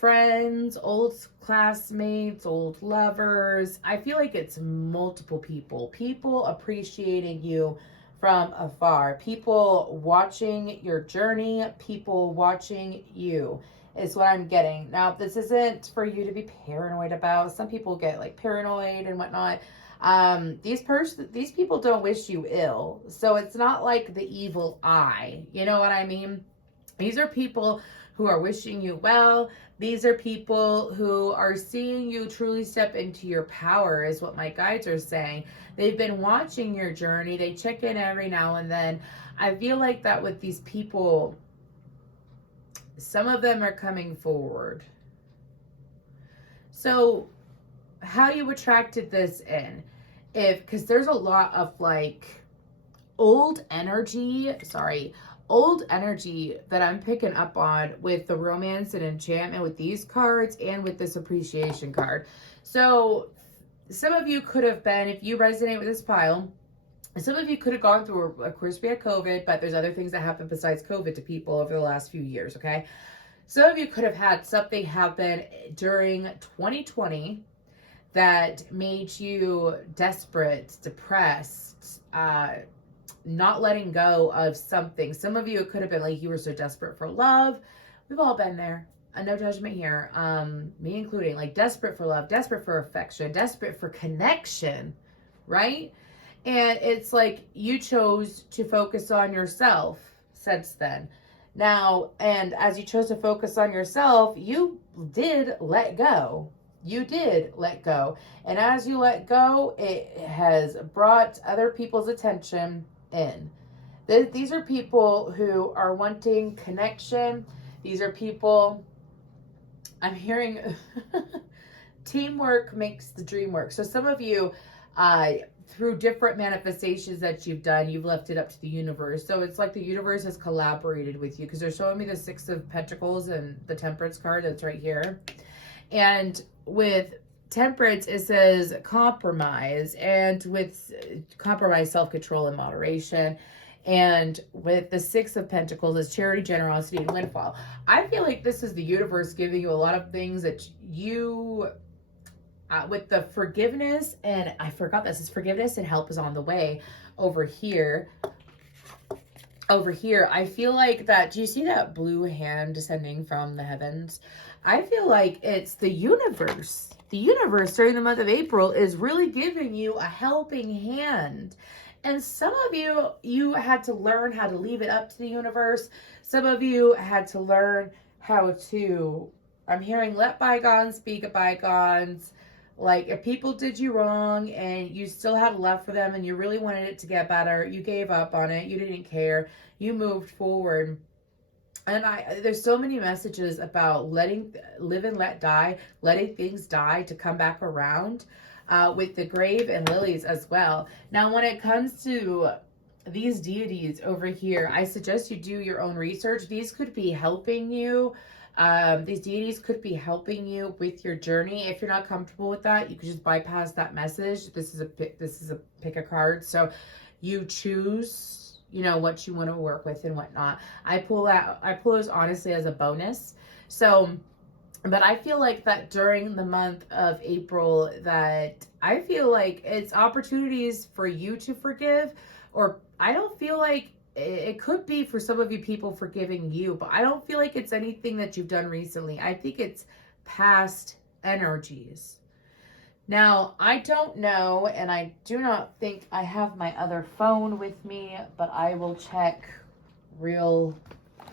friends, old classmates, old lovers. I feel like it's multiple people appreciating you from afar, people watching your journey, people watching you is what I'm getting. Now, this isn't for you to be paranoid about. Some people get like paranoid and whatnot. These people don't wish you ill. So it's not like the evil eye. You know what I mean? These are people who are wishing you well. These are people who are seeing you truly step into your power, is what my guides are saying. They've been watching your journey. They check in every now and then. I feel like that with these people, some of them are coming forward. So how you attracted this in, because there's a lot of like old energy that I'm picking up on with the romance and enchantment with these cards and with this appreciation card. So some of you could have been, if you resonate with this pile, some of you could have gone through, of course we had COVID, but there's other things that happened besides COVID to people over the last few years, okay? Some of you could have had something happen during 2020 that made you desperate, depressed, not letting go of something. Some of you, it could have been like you were so desperate for love. We've all been there. No judgment here. Me including, like desperate for love, desperate for affection, desperate for connection, right? And it's like you chose to focus on yourself since then. Now, and as you chose to focus on yourself, you did let go. You did let go. And as you let go, it has brought other people's attention in. These are people who are wanting connection. These are people, I'm hearing, teamwork makes the dream work. So some of you, through different manifestations that you've done, you've left it up to the universe. So it's like the universe has collaborated with you, because they're showing me the 6 of Pentacles and the Temperance card that's right here. And with Temperance, it says compromise, and with compromise, self-control and moderation. And with the 6 of Pentacles is charity, generosity, and windfall. I feel like this is the universe giving you a lot of things that you, with the forgiveness, and I forgot this is forgiveness and help is on the way over here. over here, I feel like that, do you see that blue hand descending from the heavens? I feel like it's the universe. The universe during the month of April is really giving you a helping hand. And some of you, you had to learn how to leave it up to the universe. Some of you had to learn how to, I'm hearing, let bygones be bygones. Like, if people did you wrong and you still had love for them and you really wanted it to get better, you gave up on it. You didn't care. You moved forward. And there's so many messages about live and let die, letting things die to come back around, with the grave and lilies as well. Now, when it comes to these deities over here, I suggest you do your own research. These could be helping you. These deities could be helping you with your journey. If you're not comfortable with that, you could just bypass that message. This is a pick a card. So you choose, you know, what you want to work with and whatnot. I pull those honestly as a bonus. So, but I feel like that during the month of April, that I feel like it's opportunities for you to forgive, or I don't feel like it could be for some of you people forgiving you, but I don't feel like it's anything that you've done recently. I think it's past energies. Now, I don't know, and I do not think I have my other phone with me, but I will check real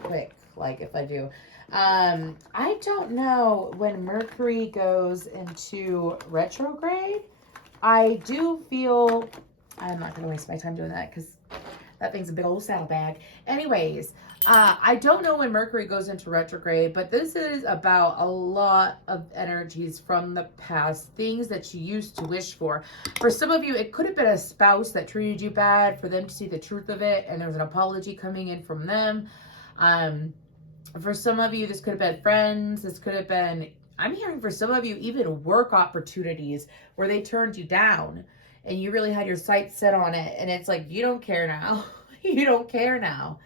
quick, like if I do. I don't know when Mercury goes into retrograde. I do feel, I'm not going to waste my time doing that because that thing's a big old saddlebag. Anyways, I don't know when Mercury goes into retrograde, but this is about a lot of energies from the past, things that you used to wish for. For some of you, it could have been a spouse that treated you bad, for them to see the truth of it, and there was an apology coming in from them. For some of you, this could have been friends. This could have been, I'm hearing for some of you, even work opportunities where they turned you down and you really had your sights set on it. And it's like, you don't care now. You don't care now.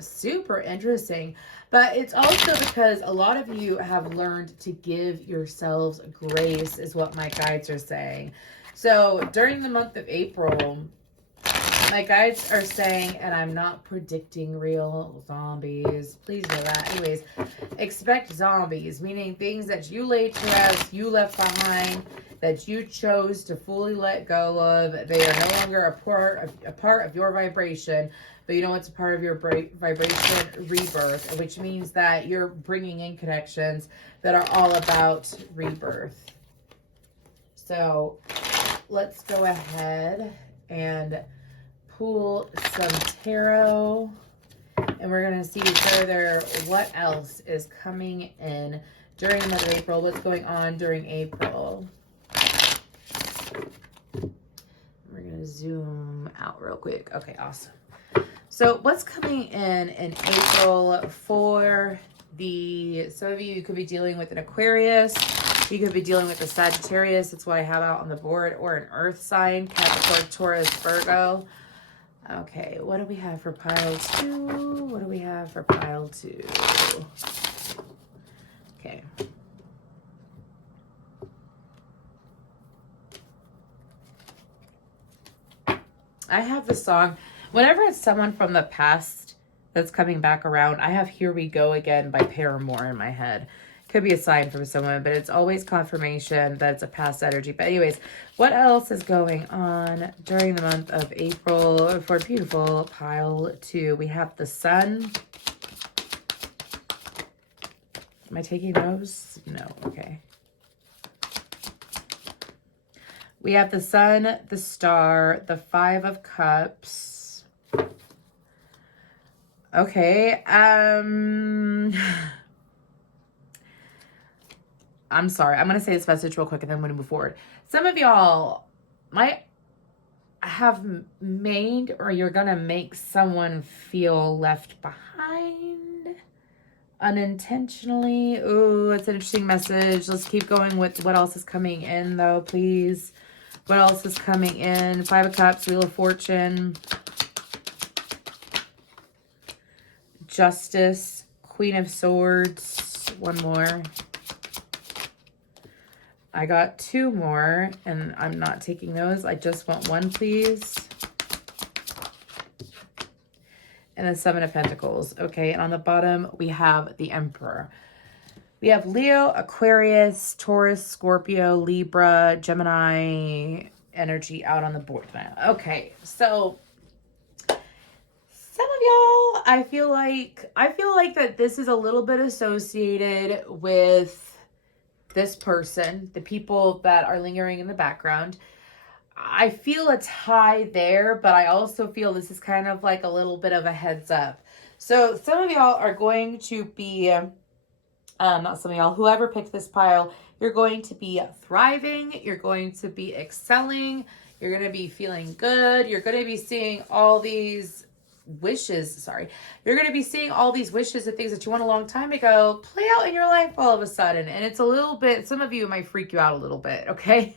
Super interesting. But it's also because a lot of you have learned to give yourselves grace, is what my guides are saying. So during the month of April, my guides are saying, and I'm not predicting real zombies. Please know that. Anyways, expect zombies, meaning things that you laid to rest, you left behind, that you chose to fully let go of. They are no longer a part of your vibration, but you know it's a part of your vibration rebirth, which means that you're bringing in connections that are all about rebirth. So let's go ahead and pull some tarot, and we're going to see further what else is coming in during the month of April. What's going on during April? We're going to zoom out real quick. Okay, awesome. So what's coming in April for some of you, you could be dealing with an Aquarius. You could be dealing with a Sagittarius. That's what I have out on the board, or an earth sign, Capricorn, Taurus, Virgo. Okay, what do we have for pile 2? What do we have for pile 2? Okay. I have the song, whenever it's someone from the past that's coming back around, I have Here We Go Again by Paramore in my head. Could be a sign from someone, but it's always confirmation that it's a past energy. But anyways, what else is going on during the month of April for beautiful pile 2? We have the sun. Am I taking those? No. Okay. We have the sun, the star, the 5 of cups. Okay. I'm sorry. I'm going to say this message real quick and then I'm going to move forward. Some of y'all might have made, or you're going to make someone feel left behind unintentionally. Ooh, that's an interesting message. Let's keep going with what else is coming in, though, please. What else is coming in? 5 of Cups, Wheel of Fortune, Justice, Queen of Swords. One more. I got 2 more, and I'm not taking those. I just want 1, please. and the Seven of Pentacles. Okay, and on the bottom, we have the Emperor. We have Leo, Aquarius, Taurus, Scorpio, Libra, Gemini energy out on the board now. Okay, so some of y'all, I feel like that this is a little bit associated with this person, the people that are lingering in the background. I feel a tie there, but I also feel this is kind of like a little bit of a heads up. So some of y'all are going to be, not some of y'all, whoever picked this pile, you're going to be thriving. You're going to be excelling. You're going to be feeling good. You're going to be seeing all these wishes. You're going to be seeing all these wishes and things that you want a long time ago play out in your life all of a sudden. And it's a little bit, some of you might freak you out a little bit. Okay.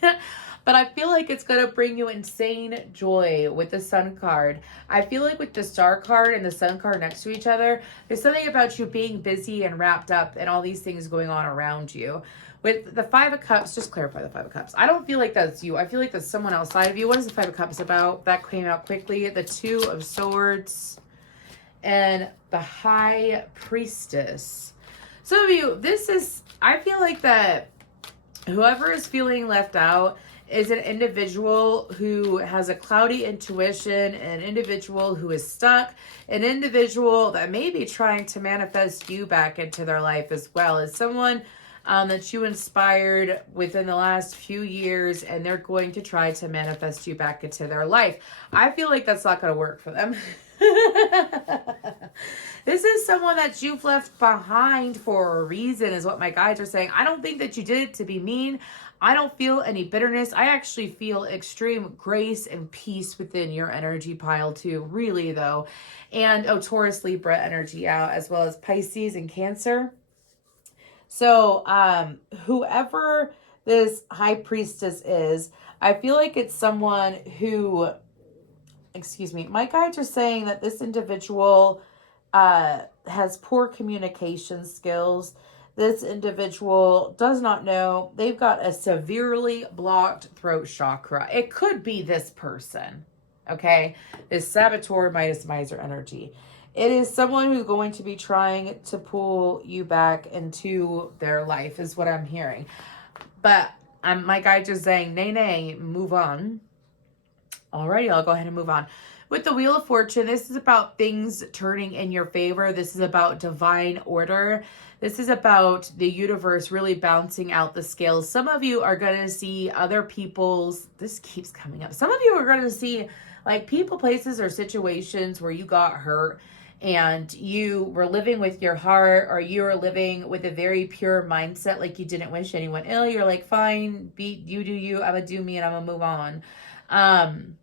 But I feel like it's going to bring you insane joy with the Sun card. I feel like with the Star card and the Sun card next to each other, there's something about you being busy and wrapped up and all these things going on around you. With the Five of Cups, just clarify the Five of Cups. I don't feel like that's you. I feel like that's someone outside of you. What is the Five of Cups about? That came out quickly. The Two of Swords and the High Priestess. Some of you, I feel like that whoever is feeling left out is an individual who has a cloudy intuition, an individual who is stuck, an individual that may be trying to manifest you back into their life as well. It's someone that you inspired within the last few years, and they're going to try to manifest you back into their life. I feel like that's not going to work for them. This is someone that you've left behind for a reason, is what my guides are saying. I don't think that you did it to be mean. I don't feel any bitterness. I actually feel extreme grace and peace within your energy pile too, really though. And Taurus, Libra energy out, as well as Pisces and Cancer. So whoever this High Priestess is, I feel like it's someone who, my guides are saying that this individual has poor communication skills. This individual does not know. They've got a severely blocked throat chakra. It could be this person, okay? This Saboteur, Midas, Miser energy. It is someone who's going to be trying to pull you back into their life, is what I'm hearing. But my guides are saying, nay, move on. Alrighty, I'll go ahead and move on. With the Wheel of Fortune, this is about things turning in your favor. This is about divine order. This is about the universe really balancing out the scales. Some of you are going to see other people's, this keeps coming up. Some of you are going to see like people, places, or situations where you got hurt and you were living with your heart, or you were living with a very pure mindset, like you didn't wish anyone ill. You're like, fine, you do you, I'm gonna do me, and I'm gonna move on.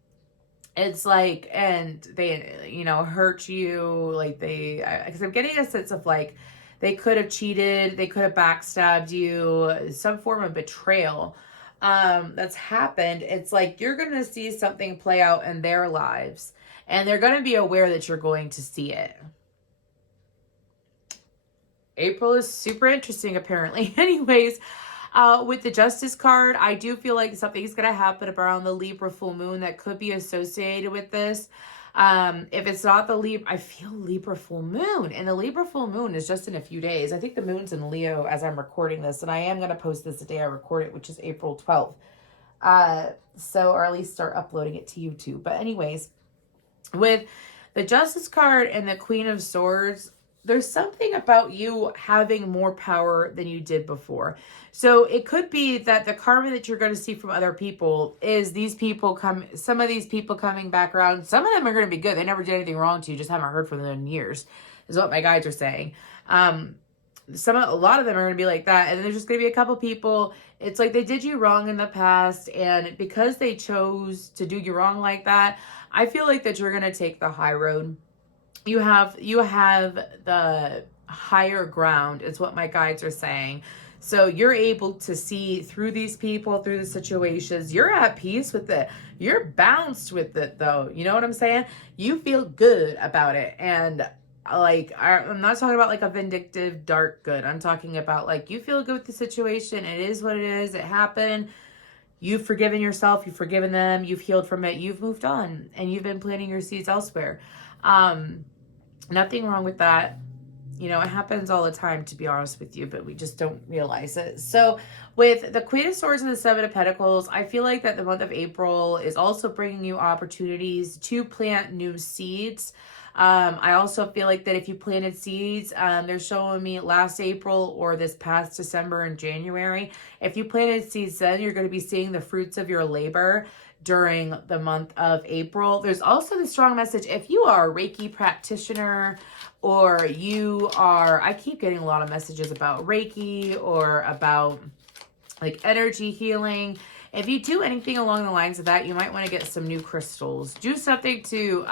It's like, and they, hurt you, like because I'm getting a sense of like, they could have cheated, they could have backstabbed you, some form of betrayal that's happened. It's like, you're going to see something play out in their lives, and they're going to be aware that you're going to see it. April is super interesting, apparently. Anyways, with the Justice card, I do feel like something's going to happen around the Libra full moon that could be associated with this. If it's not the Libra, I feel Libra full moon, and the Libra full moon is just in a few days. I think the moon's in Leo as I'm recording this, and I am going to post this the day I record it, which is April 12th. Or at least start uploading it to YouTube. But anyways, with the Justice card and the Queen of Swords, there's something about you having more power than you did before. So it could be that the karma that you're going to see from other people is some of these people coming back around. Some of them are going to be good. They never did anything wrong to you, just haven't heard from them in years, is what my guides are saying. A lot of them are going to be like that. And then there's just going to be a couple people. It's like they did you wrong in the past, and because they chose to do you wrong like that, I feel like that you're going to take the high road. You have the higher ground, is what my guides are saying. So you're able to see through these people, through the situations. You're at peace with it. You're balanced with it, though. You know what I'm saying? You feel good about it. And like, I'm not talking about like a vindictive, dark good. I'm talking about like, you feel good with the situation. It is what it is. It happened. You've forgiven yourself. You've forgiven them. You've healed from it. You've moved on, and you've been planting your seeds elsewhere. Nothing wrong with that. You know, it happens all the time, to be honest with you, but we just don't realize it. So with the Queen of Swords and the Seven of Pentacles, I feel like that the month of April is also bringing you opportunities to plant new seeds. I also feel like that if you planted seeds, they're showing me last April or this past December and January. If you planted seeds then, you're going to be seeing the fruits of your labor during the month of April. There's also the strong message if you are a Reiki practitioner, or you are, I keep getting a lot of messages about Reiki or about like energy healing. If you do anything along the lines of that, you might want to get some new crystals. Do something to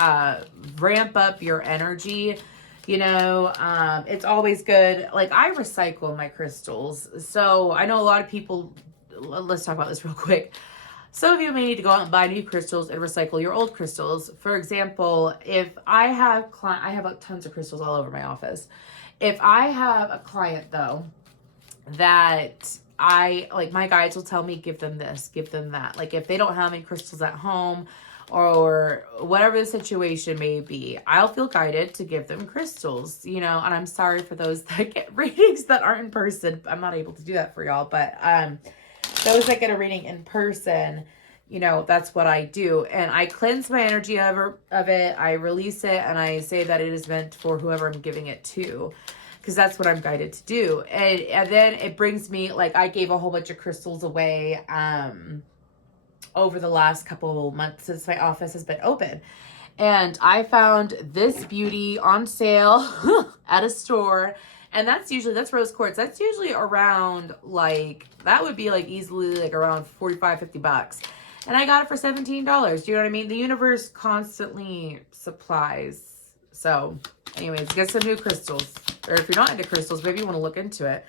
ramp up your energy. You know, it's always good. Like, I recycle my crystals. So I know a lot of people, let's talk about this real quick. Some of you may need to go out and buy new crystals and recycle your old crystals. For example, if I have tons of crystals all over my office. If I have a client though that my guides will tell me, give them this, give them that. Like, if they don't have any crystals at home or whatever the situation may be, I'll feel guided to give them crystals, you know. And I'm sorry for those that get readings that aren't in person. I'm not able to do that for y'all, but those that get a reading in person, you know, that's what I do. And I cleanse my energy of it. I release it and I say that it is meant for whoever I'm giving it to, because that's what I'm guided to do. And then it brings me, like, I gave a whole bunch of crystals away over the last couple of months since my office has been open. And I found this beauty on sale at a store. And that's rose quartz. That's usually around, like, that would be like easily like around $45-50. And I got it for $17. Do you know what I mean? The universe constantly supplies. So anyways, get some new crystals. Or if you're not into crystals, maybe you want to look into it.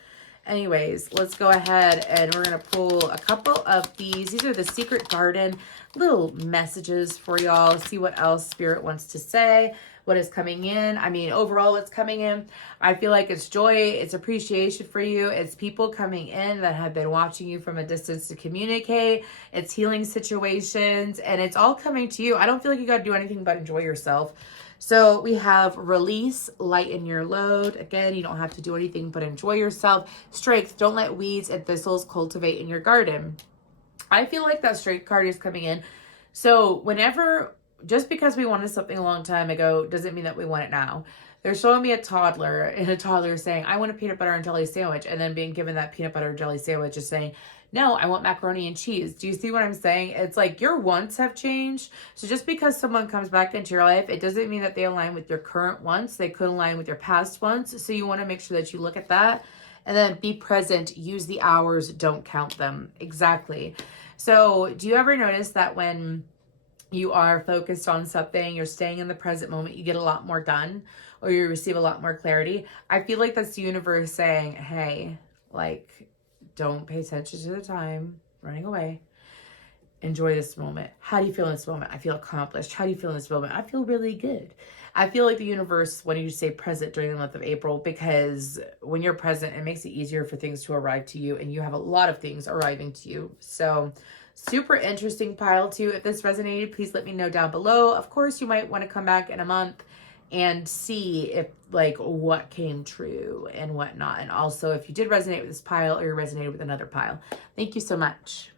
Anyways, let's go ahead and we're going to pull a couple of these. These are the Secret Garden little messages for y'all. See what else Spirit wants to say. What is coming in. I mean, overall, what's coming in. I feel like it's joy. It's appreciation for you. It's people coming in that have been watching you from a distance to communicate. It's healing situations. And it's all coming to you. I don't feel like you got to do anything but enjoy yourself. So we have release, lighten your load. Again, you don't have to do anything but enjoy yourself. Strength, don't let weeds and thistles cultivate in your garden. I feel like that strength card is coming in. So whenever, just because we wanted something a long time ago doesn't mean that we want it now. They're showing me a toddler, and a toddler is saying, I want a peanut butter and jelly sandwich. And then being given that peanut butter and jelly sandwich is saying, no, I want macaroni and cheese. Do you see what I'm saying? It's like your wants have changed. So just because someone comes back into your life, it doesn't mean that they align with your current wants. They could align with your past wants. So you want to make sure that you look at that and then be present. Use the hours. Don't count them. Exactly. So do you ever notice that when you are focused on something, you're staying in the present moment, you get a lot more done or you receive a lot more clarity? I feel like that's the universe saying, hey, like, don't pay attention to the time running away. Enjoy this moment. How do you feel in this moment? I feel accomplished. How do you feel in this moment? I feel really good. I feel like the universe wanted you to stay present during the month of April, because when you're present, it makes it easier for things to arrive to you, and you have a lot of things arriving to you. So super interesting pile too. If this resonated, please let me know down below. Of course, you might want to come back in a month and see if, like, what came true and whatnot. And also if you did resonate with this pile or you resonated with another pile. Thank you so much.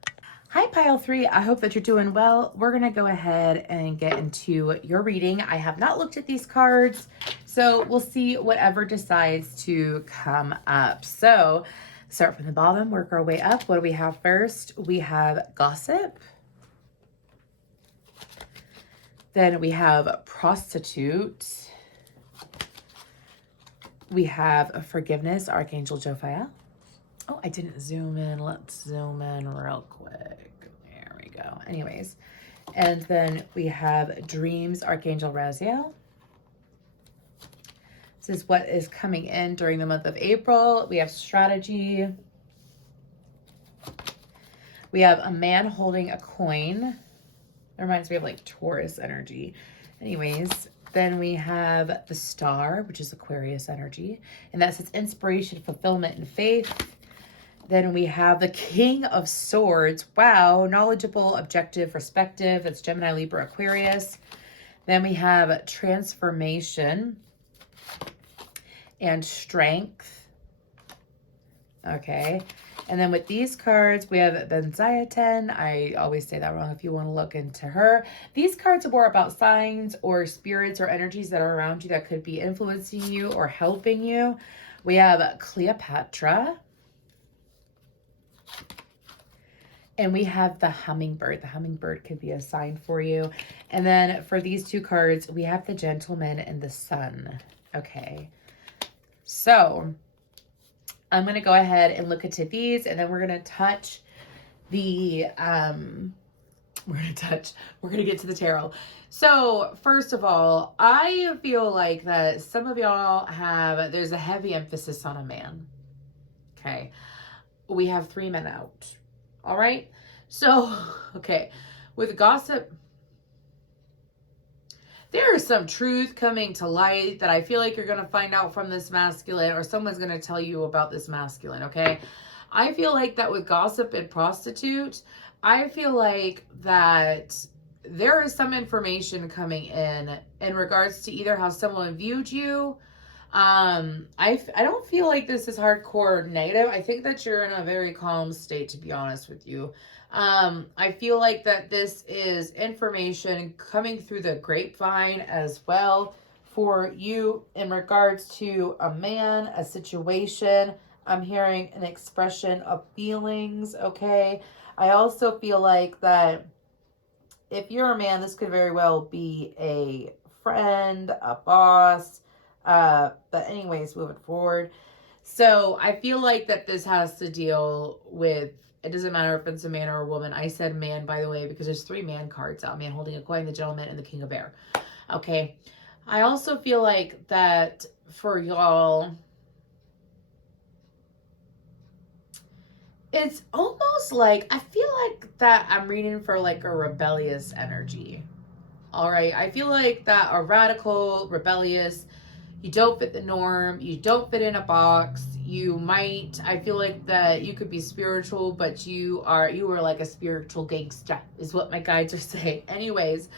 Hi, pile 3. I hope that you're doing well. We're going to go ahead and get into your reading. I have not looked at these cards, so we'll see whatever decides to come up. So start from the bottom, work our way up. What do we have first? We have gossip. Then we have prostitute. We have forgiveness, Archangel Jophiel. Oh, I didn't zoom in. Let's zoom in real quick. There we go. Anyways, and then we have dreams, Archangel Raziel. This is what is coming in during the month of April. We have strategy. We have a man holding a coin. It reminds me of like Taurus energy. Anyways, then we have the star, which is Aquarius energy. And that's its inspiration, fulfillment, and faith. Then we have the King of Swords. Wow, knowledgeable, objective, respective. That's Gemini, Libra, Aquarius. Then we have transformation. and strength. Okay. And then with these cards, we have Benziaten. I always say that wrong if you want to look into her. These cards are more about signs or spirits or energies that are around you that could be influencing you or helping you. We have Cleopatra. And we have the hummingbird. The hummingbird could be a sign for you. And then for these two cards, we have the gentleman and the sun. Okay. So I'm going to go ahead and look into these, and then we're going to touch the, we're going to get to the tarot. So first of all, I feel like that some of y'all there's a heavy emphasis on a man. Okay. We have 3 men out. All right. So, okay. With gossip, there is some truth coming to light that I feel like you're going to find out from this masculine, or someone's going to tell you about this masculine, okay? I feel like that with gossip and prostitute, I feel like that there is some information coming in regards to either how someone viewed you. I don't feel like this is hardcore negative. I think that you're in a very calm state, to be honest with you. I feel like that this is information coming through the grapevine as well for you in regards to a man, a situation. I'm hearing an expression of feelings, okay? I also feel like that if you're a man, this could very well be a friend, a boss, but anyways, moving forward. So I feel like that this has to deal with, it doesn't matter if it's a man or a woman. I said man, by the way, because there's 3 man cards out. Man holding a coin, the gentleman, and the king of air. Okay. I also feel like that for y'all, it's almost like, I feel like that I'm reading for like a rebellious energy. All right. I feel like that a radical, rebellious, you don't fit the norm. You don't fit in a box. I feel like that you could be spiritual, but you are like a spiritual gangster is what my guides are saying. Anyways,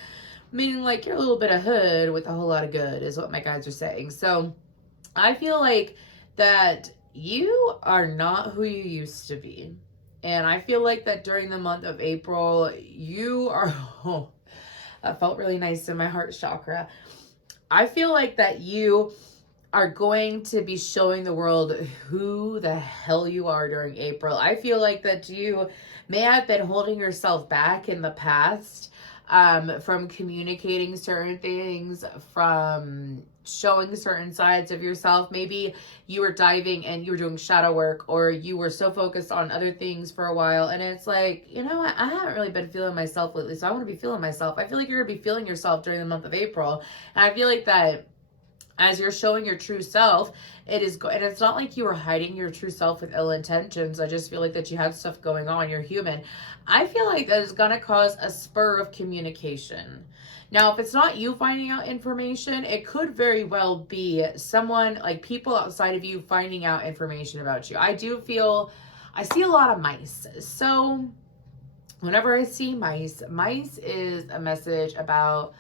meaning like you're a little bit of hood with a whole lot of good is what my guides are saying. So I feel like that you are not who you used to be. And I feel like that during the month of April, you are, that felt really nice in my heart chakra. I feel like that you are going to be showing the world who the hell you are during April. I feel like that you may have been holding yourself back in the past from communicating certain things, from showing certain sides of yourself. Maybe you were diving and you were doing shadow work, or you were so focused on other things for a while. And it's like, you know what? I haven't really been feeling myself lately, so I want to be feeling myself. I feel like you're going to be feeling yourself during the month of April. And I feel like that as you're showing your true self, and it's not like you were hiding your true self with ill intentions. I just feel like that you had stuff going on. You're human. I feel like that is going to cause a spur of communication. Now, if it's not you finding out information, it could very well be someone, like people outside of you, finding out information about you. I see a lot of mice. So whenever I see mice is a message about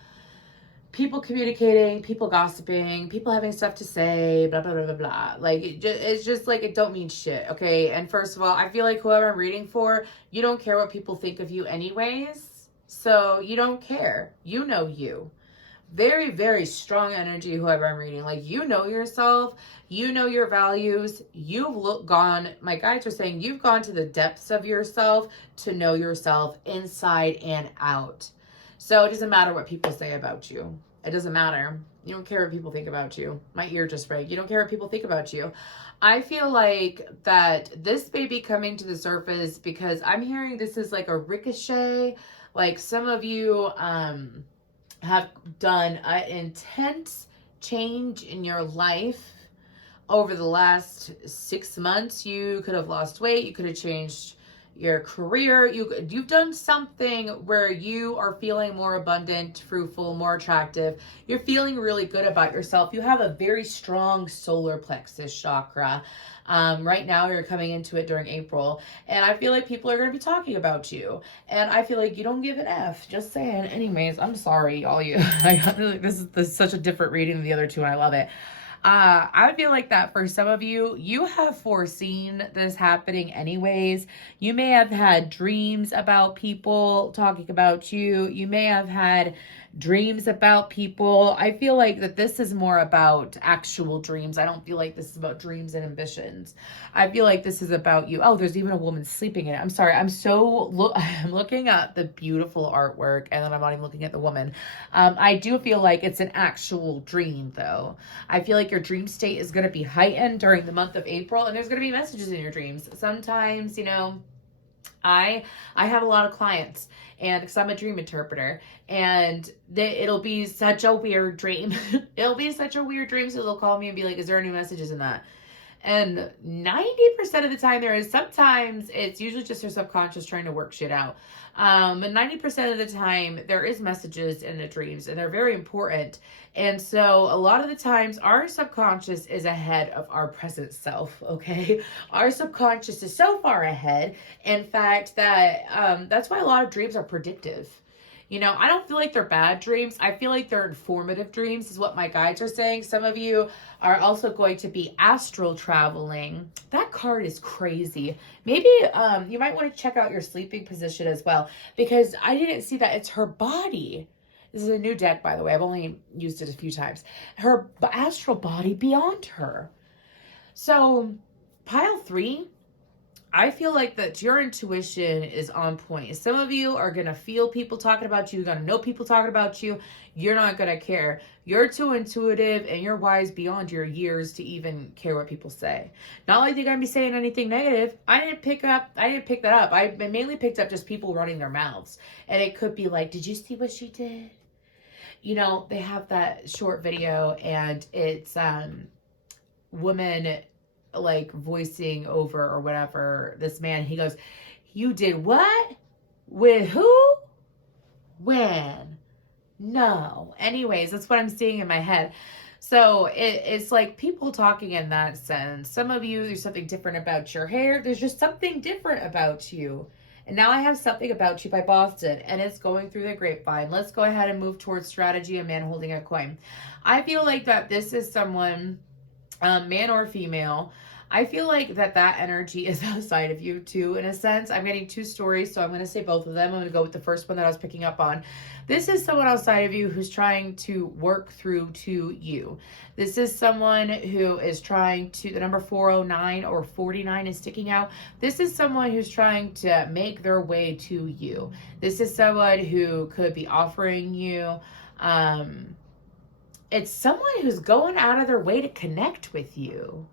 people communicating, people gossiping, people having stuff to say, blah, blah, blah, blah, blah. Like, it's just like, it don't mean shit, okay? And first of all, I feel like whoever I'm reading for, you don't care what people think of you anyways. So you don't care. You know you. Very, very strong energy, whoever I'm reading. Like, you know yourself. You know your values. My guides are saying you've gone to the depths of yourself to know yourself inside and out. So it doesn't matter what people say about you. It doesn't matter. You don't care what people think about you. My ear just rang. You don't care what people think about you. I feel like that this may be coming to the surface because I'm hearing this is like a ricochet. Like some of you have done an intense change in your life over the last 6 months. You could have lost weight. You could have changed your career. You've done something where you are feeling more abundant, fruitful, more attractive. You're feeling really good about yourself. You have a very strong solar plexus chakra. Right now you're coming into it during April, and I feel like people are going to be talking about you, and I feel like you don't give an F. Just saying. Anyways, I'm sorry, all you. This is such a different reading than the other two, and I love it. I feel like that for some of you, you have foreseen this happening anyways. You may have had dreams about people talking about you. You may have had dreams about people. I feel like that this is more about actual dreams. I don't feel like this is about dreams and ambitions. I feel like this is about you. Oh, there's even a woman sleeping in it. I'm sorry. I'm looking at the beautiful artwork and then I'm not even looking at the woman. I do feel like it's an actual dream though. I feel like your dream state is going to be heightened during the month of April, and there's going to be messages in your dreams. Sometimes, I have a lot of clients, and because I'm a dream interpreter, and it'll be such a weird dream. It'll be such a weird dream, so they'll call me and be like, "Is there any messages in that?" And 90% of the time there is. Sometimes it's usually just your subconscious trying to work shit out. And 90% of the time there is messages in the dreams, and they're very important. And so a lot of the times our subconscious is ahead of our present self, okay? Our subconscious is so far ahead, in fact, that that's why a lot of dreams are predictive. I don't feel like they're bad dreams. I feel like they're informative dreams, is what my guides are saying. Some of you are also going to be astral traveling. That card is crazy. Maybe you might want to check out your sleeping position as well, because I didn't see that. It's her body. This is a new deck, by the way. I've only used it a few times. Her astral body beyond her. So, pile 3. I feel like that your intuition is on point. Some of you are going to feel people talking about you. You're going to know people talking about you. You're not going to care. You're too intuitive and you're wise beyond your years to even care what people say. Not like they're going to be saying anything negative. I didn't pick that up. I mainly picked up just people running their mouths. And it could be like, did you see what she did? They have that short video and it's woman like voicing over or whatever this man. He goes, "You did what? With who? When? No." Anyways, that's what I'm seeing in my head. So it's like people talking in that sense. Some of you, there's something different about your hair. There's just something different about you. And now I have Something About You by Boston, and it's going through the grapevine. Let's go ahead and move towards strategy, a man holding a coin. I feel like that this is someone, man or female. I feel like that energy is outside of you too, in a sense. I'm getting 2 stories, so I'm going to say both of them. I'm going to go with the first one that I was picking up on. This is someone outside of you who's trying to work through to you. This is someone who is trying to, the number 409 or 49 is sticking out. This is someone who's trying to make their way to you. This is someone who could be offering you, it's someone who's going out of their way to connect with you.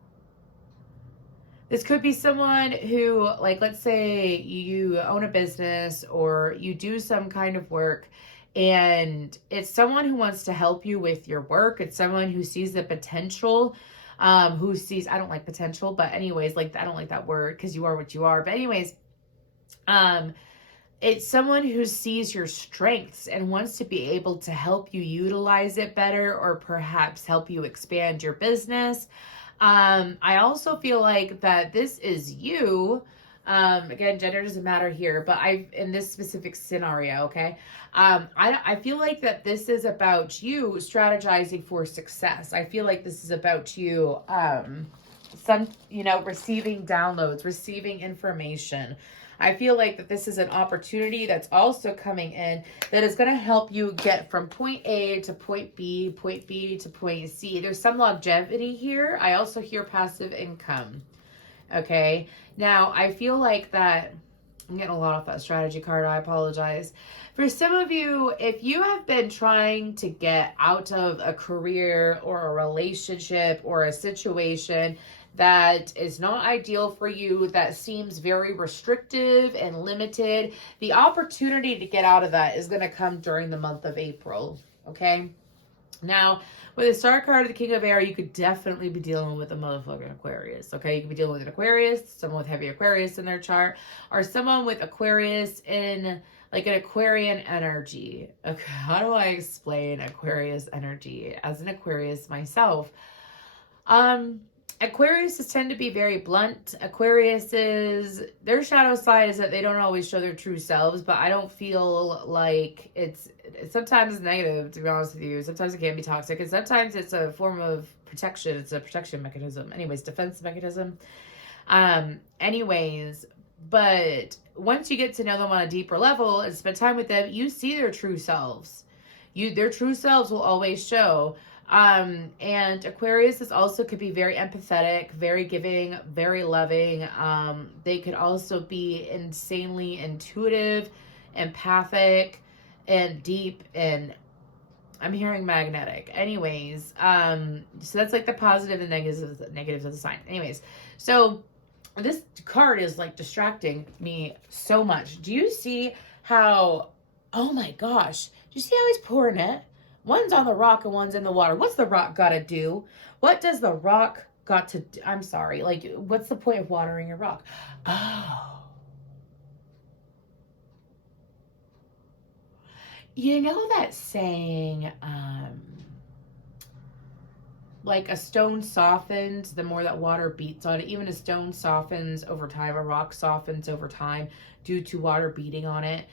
This could be someone who, like, let's say you own a business or you do some kind of work, and it's someone who wants to help you with your work. It's someone who sees the potential, I don't like potential, but anyways, like, I don't like that word because you are what you are. But anyways, it's someone who sees your strengths and wants to be able to help you utilize it better, or perhaps help you expand your business. I also feel like that this is you. Again, gender doesn't matter here, but in this specific scenario, okay? I feel like that this is about you strategizing for success. I feel like this is about you, receiving downloads, receiving information. I feel like that this is an opportunity that's also coming in that is going to help you get from point A to point B to point C. There's some longevity here. I also hear passive income. Okay. Now, I feel like that I'm getting a lot off that strategy card. I apologize. For some of you, if you have been trying to get out of a career or a relationship or a situation that is not ideal for you, that seems very restrictive and limited, the opportunity to get out of that is going to come during the month of April, okay? Now, with the star card of the King of Air, you could definitely be dealing with a motherfucking Aquarius, okay? You could be dealing with an Aquarius, someone with heavy Aquarius in their chart, or someone with Aquarius in, like, an Aquarian energy. Okay, how do I explain Aquarius energy? As an Aquarius myself, Aquariuses tend to be very blunt. Aquariuses, their shadow side is that they don't always show their true selves, but I don't feel like it's sometimes negative, to be honest with you. Sometimes it can be toxic, and sometimes it's a form of protection. It's a protection mechanism. Anyways, defense mechanism. Anyways, but once you get to know them on a deeper level and spend time with them, you see their true selves. Their true selves will always show. And Aquarius is also could be very empathetic, very giving, very loving. They could also be insanely intuitive, empathic, and deep, and I'm hearing magnetic. Anyways, so that's like the positive and negatives of the sign. Anyways, so this card is like distracting me so much. Do you see how, oh my gosh, do you see how he's pouring it? One's on the rock and one's in the water. What's the rock got to do? What does the rock got to do? I'm sorry. Like, what's the point of watering a rock? Oh. You know that saying, like a stone softens the more that water beats on it. Even a stone softens over time. A rock softens over time due to water beating on it.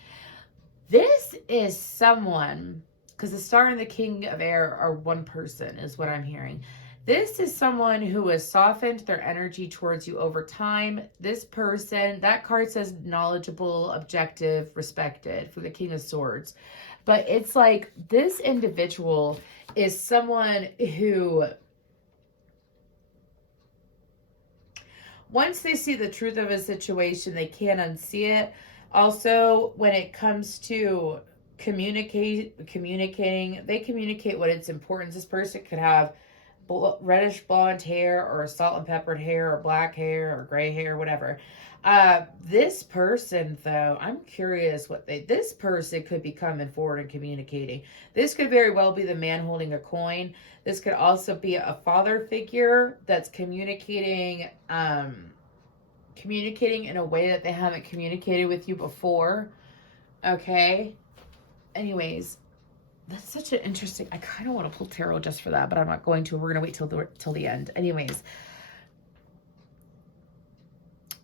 This is someone, because the star and the king of air are one person, is what I'm hearing. This is someone who has softened their energy towards you over time. This person, that card says knowledgeable, objective, respected for the King of Swords. But it's like this individual is someone who, once they see the truth of a situation, they can't unsee it. Also, when it comes to communicating, they communicate what its importance. This person could have reddish blonde hair or salt and peppered hair or black hair or gray hair, whatever. This person, though, I'm curious this person could be coming forward and communicating. This could very well be the man holding a coin. This could also be a father figure that's communicating in a way that they haven't communicated with you before. Okay. Anyways, that's such an interesting, I kind of want to pull tarot just for that, but I'm not going to. We're going to wait till the end. Anyways,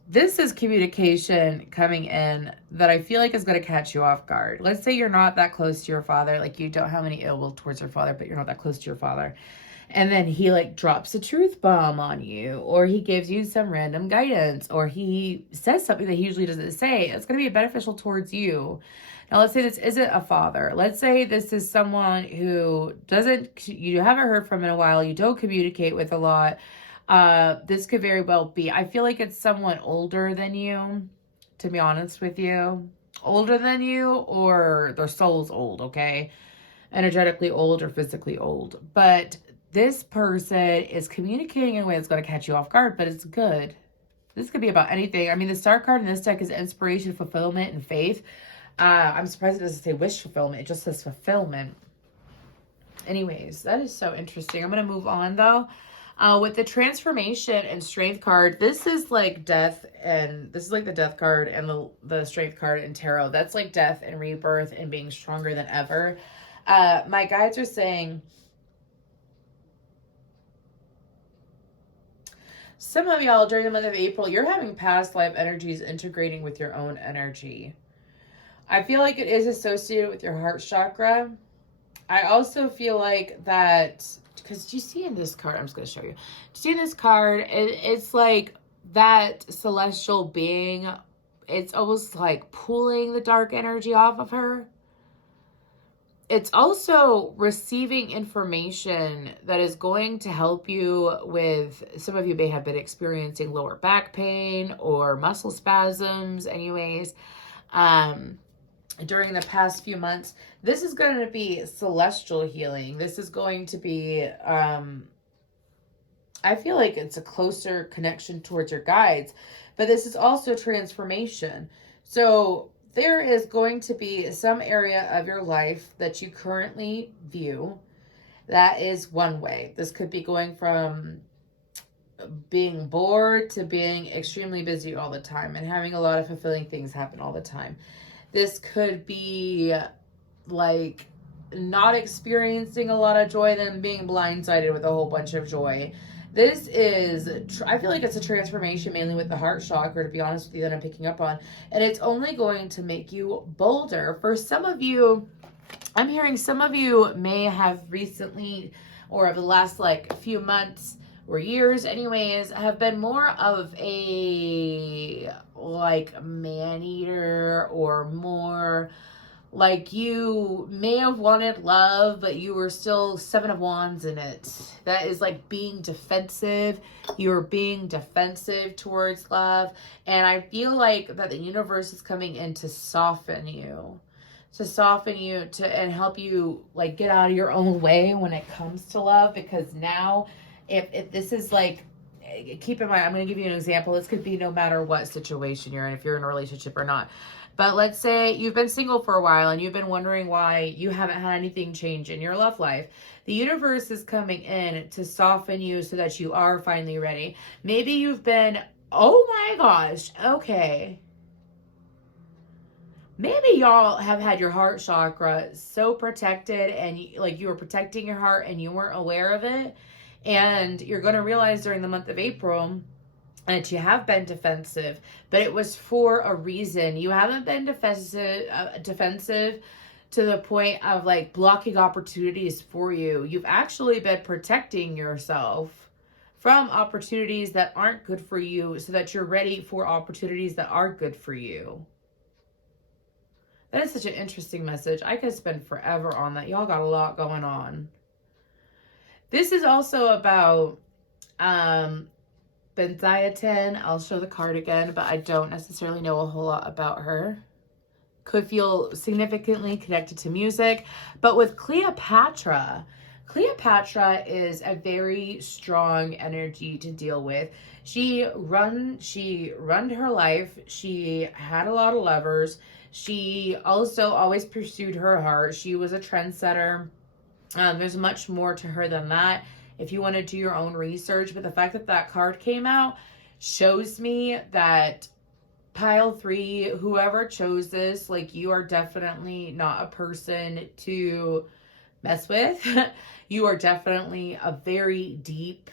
this is communication coming in that I feel like is going to catch you off guard. Let's say you're not that close to your father, like you don't have any ill will towards your father, but you're not that close to your father. And then he like drops a truth bomb on you, or he gives you some random guidance, or he says something that he usually doesn't say. It's going to be beneficial towards you. Now, let's say this isn't a father. Let's say this is someone who you haven't heard from in a while. You don't communicate with a lot. This could very well be, I feel like it's someone older than you, to be honest with you. Older than you, or their soul's old, okay? Energetically old or physically old. But this person is communicating in a way that's going to catch you off guard, but it's good. This could be about anything. I mean, the star card in this deck is inspiration, fulfillment, and faith. I'm surprised it doesn't say wish fulfillment. It just says fulfillment. Anyways, that is so interesting. I'm going to move on, though. With the transformation and strength card, this is like death, and this is like the death card and the strength card in tarot. That's like death and rebirth and being stronger than ever. My guides are saying, some of y'all during the month of April, you're having past life energies integrating with your own energy. I feel like it is associated with your heart chakra. I also feel like that, because you see in this card, I'm just going to show you. See in this card, it's like that celestial being, it's almost like pulling the dark energy off of her. It's also receiving information that is going to help you with, some of you may have been experiencing lower back pain or muscle spasms anyways. During the past few months, this is going to be celestial healing. This is going to be, I feel like it's a closer connection towards your guides, but this is also transformation. So there is going to be some area of your life that you currently view that is one way. This could be going from being bored to being extremely busy all the time and having a lot of fulfilling things happen all the time. This could be like not experiencing a lot of joy, then being blindsided with a whole bunch of joy. This is, I feel like it's a transformation mainly with the heart chakra, to be honest with you, that I'm picking up on. And it's only going to make you bolder. For some of you, I'm hearing some of you may have recently or of the last like few months or years anyways, have been more of a like man eater, or more like you may have wanted love, but you were still 7 of Wands in it. That is like being defensive. You're being defensive towards love. And I feel like that the universe is coming in to soften you. And help you like get out of your own way when it comes to love. Because now, if this is like, keep in mind, I'm going to give you an example. This could be no matter what situation you're in, if you're in a relationship or not. But let's say you've been single for a while and you've been wondering why you haven't had anything change in your love life. The universe is coming in to soften you so that you are finally ready. Maybe you've been, oh my gosh, okay. Maybe y'all have had your heart chakra so protected, and you were protecting your heart and you weren't aware of it. And you're going to realize during the month of April that you have been defensive, but it was for a reason. You haven't been defensive to the point of like blocking opportunities for you. You've actually been protecting yourself from opportunities that aren't good for you, so that you're ready for opportunities that are good for you. That is such an interesting message. I could spend forever on that. Y'all got a lot going on. This is also about Benziatin. I'll show the card again, but I don't necessarily know a whole lot about her. Could feel significantly connected to music. But with Cleopatra is a very strong energy to deal with. She run her life. She had a lot of lovers. She also always pursued her heart. She was a trendsetter. There's much more to her than that if you want to do your own research. But the fact that that card came out shows me that pile 3, whoever chose this, like, you are definitely not a person to mess with. You are definitely a very deep,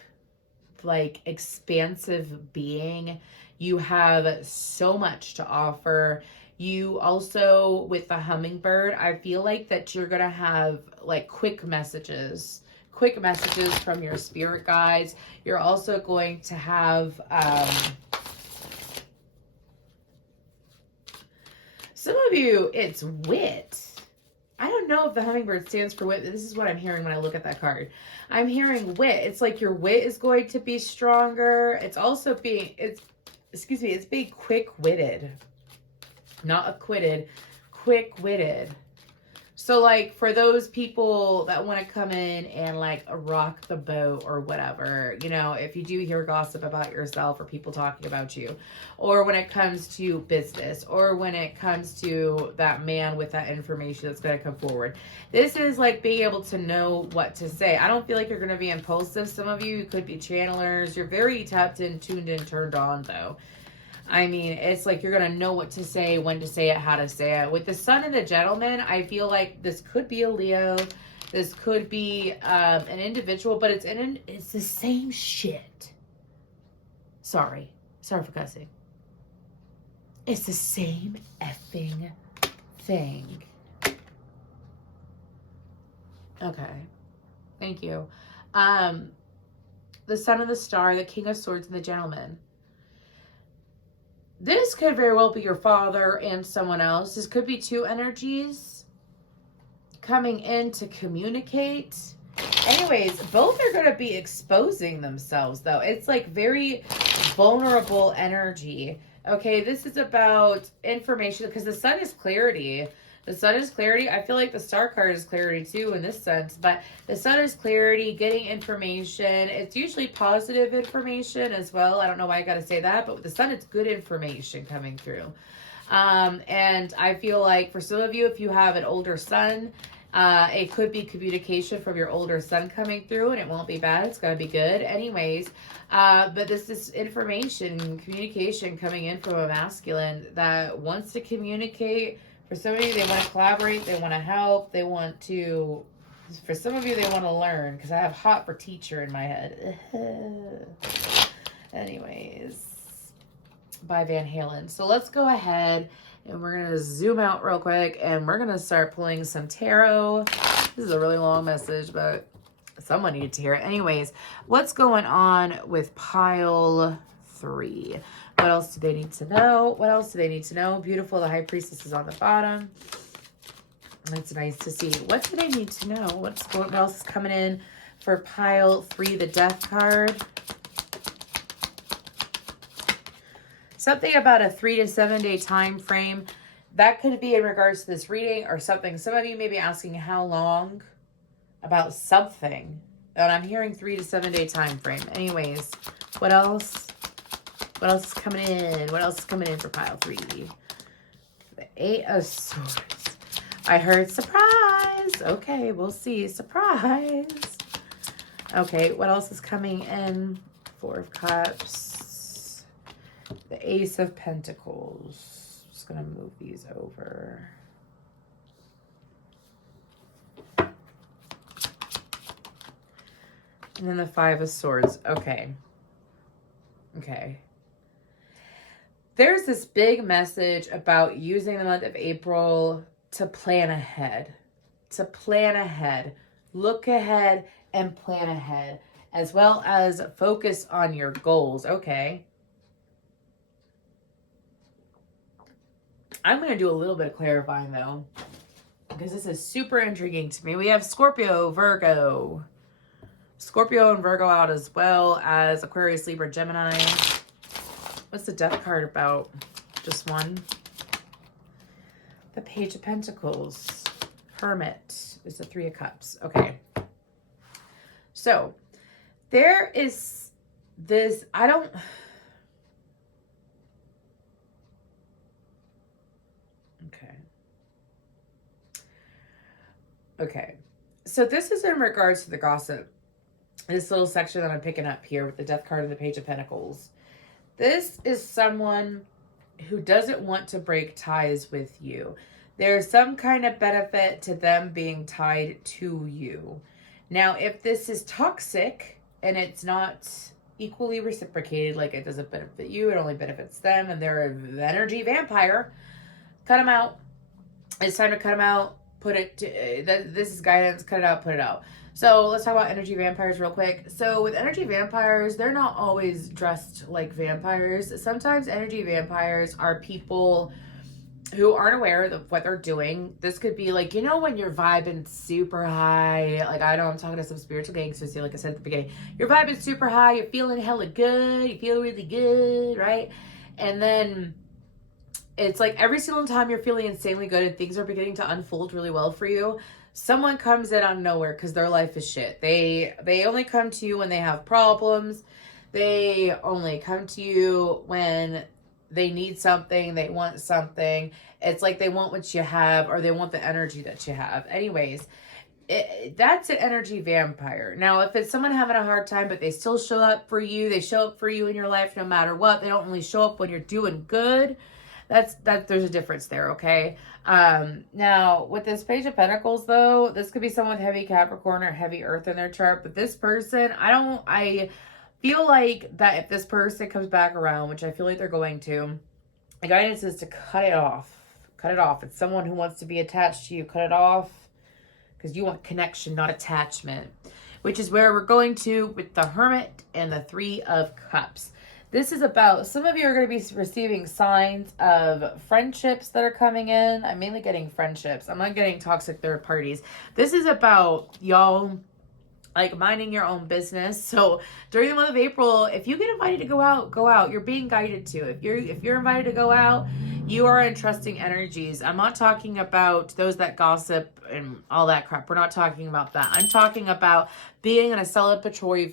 like, expansive being. You have so much to offer. You also, with the hummingbird, I feel like that you're going to have like quick messages from your spirit guides. You're also going to have some of you, it's wit. I don't know if the hummingbird stands for wit, but this is what I'm hearing when I look at that card. I'm hearing wit. It's like your wit is going to be stronger. It's also being, it's being quick-witted. Not acquitted, quick-witted. So, like, for those people that want to come in and, like, rock the boat or whatever, you know, if you do hear gossip about yourself or people talking about you, or when it comes to business, or when it comes to that man with that information that's going to come forward, this is, like, being able to know what to say. I don't feel like you're going to be impulsive. Some of you could be channelers. You're very tapped in, tuned in, turned on, though. I mean, it's like you're going to know what to say, when to say it, how to say it. With the Sun and the Gentleman, I feel like this could be a Leo. This could be an individual, but it's the same shit. Sorry for cussing. It's the same effing thing. Okay. Thank you. The Sun and the Star, the King of Swords, and the Gentleman. This could very well be your father and someone else. This could be two energies coming in to communicate. Anyways, both are going to be exposing themselves, though. It's like very vulnerable energy. Okay, this is about information, because the Sun is clarity. The Sun is clarity. I feel like the Star card is clarity too in this sense, but the Sun is clarity, getting information. It's usually positive information as well. I don't know why I got to say that, but with the Sun, it's good information coming through. And I feel like for some of you, if you have an older son, it could be communication from your older son coming through, and it won't be bad. It's going to be good anyways. But this is information, communication coming in from a masculine that wants to communicate. For some of you, they want to collaborate, they want to help, they want to, for some of you, they want to learn, because I have hot for teacher in my head. Anyways, by Van Halen. So let's go ahead and we're going to zoom out real quick, and we're going to start pulling some tarot. This is a really long message, but Someone needed to hear it. Anyways, what's going on with pile 3? What else do they need to know? What else do they need to know? Beautiful. The High Priestess is on the bottom. That's nice to see. What do they need to know? What else is coming in for pile 3, the Death card? Something about a 3 to 7 day time frame. That could be in regards to this reading or something. Some of you may be asking how long about something. And I'm hearing 3 to 7 day time frame. Anyways, what else? What else is coming in? What else is coming in for pile 3? The 8 of Swords. I heard surprise. Okay, we'll see. Surprise. Okay, what else is coming in? 4 of Cups. The Ace of Pentacles. Just going to move these over. And then the 5 of Swords. Okay. Okay. There's this big message about using the month of April to plan ahead. To plan ahead. Look ahead and plan ahead. As well as focus on your goals. Okay. I'm going to do a little bit of clarifying though, because this is super intriguing to me. We have Scorpio, Virgo. Scorpio and Virgo out, as well as Aquarius, Libra, Gemini. What's the Death card about? Just one. The Page of Pentacles. Hermit is the 3 of Cups. Okay. So, there is this, Okay. So this is in regards to the gossip. This little section that I'm picking up here with the Death card and the Page of Pentacles. This is someone who doesn't want to break ties with you. There's some kind of benefit to them being tied to you. Now, if this is toxic and it's not equally reciprocated, like it doesn't benefit you, it only benefits them, and they're an energy vampire, cut them out. It's time to cut them out. This is guidance. Cut it out, put it out. So let's talk about energy vampires real quick. So with energy vampires, they're not always dressed like vampires. Sometimes energy vampires are people who aren't aware of what they're doing. This could be like, you know, when you're vibing super high, like I know I'm talking to some spiritual gangsters here, like I said at the beginning, you're vibing super high, you're feeling hella good, you feel really good, right? And then it's like every single time you're feeling insanely good and things are beginning to unfold really well for you, someone comes in out of nowhere because their life is shit. They only come to you when they have problems. They only come to you when they need something, they want something. It's like they want what you have, or they want the energy that you have. Anyways, that's an energy vampire. Now, if it's someone having a hard time, but they still show up for you, they show up for you in your life no matter what. They don't really show up when you're doing good. There's a difference there, okay? Now, with this Page of Pentacles, though, this could be someone with heavy Capricorn or heavy Earth in their chart. But this person, I feel like that if this person comes back around, which I feel like they're going to, the guidance is to cut it off. Cut it off. It's someone who wants to be attached to you. Cut it off because you want connection, not attachment, which is where we're going to with the Hermit and the 3 of Cups. This is about, some of you are going to be receiving signs of friendships that are coming in. I'm mainly getting friendships. I'm not getting toxic third parties. This is about y'all like minding your own business. So during the month of April, if you get invited to go out, go out. You're being guided to. If you're invited to go out, you are in trusting energies. I'm not talking about those that gossip and all that crap. We're not talking about that. I'm talking about being in a celebratory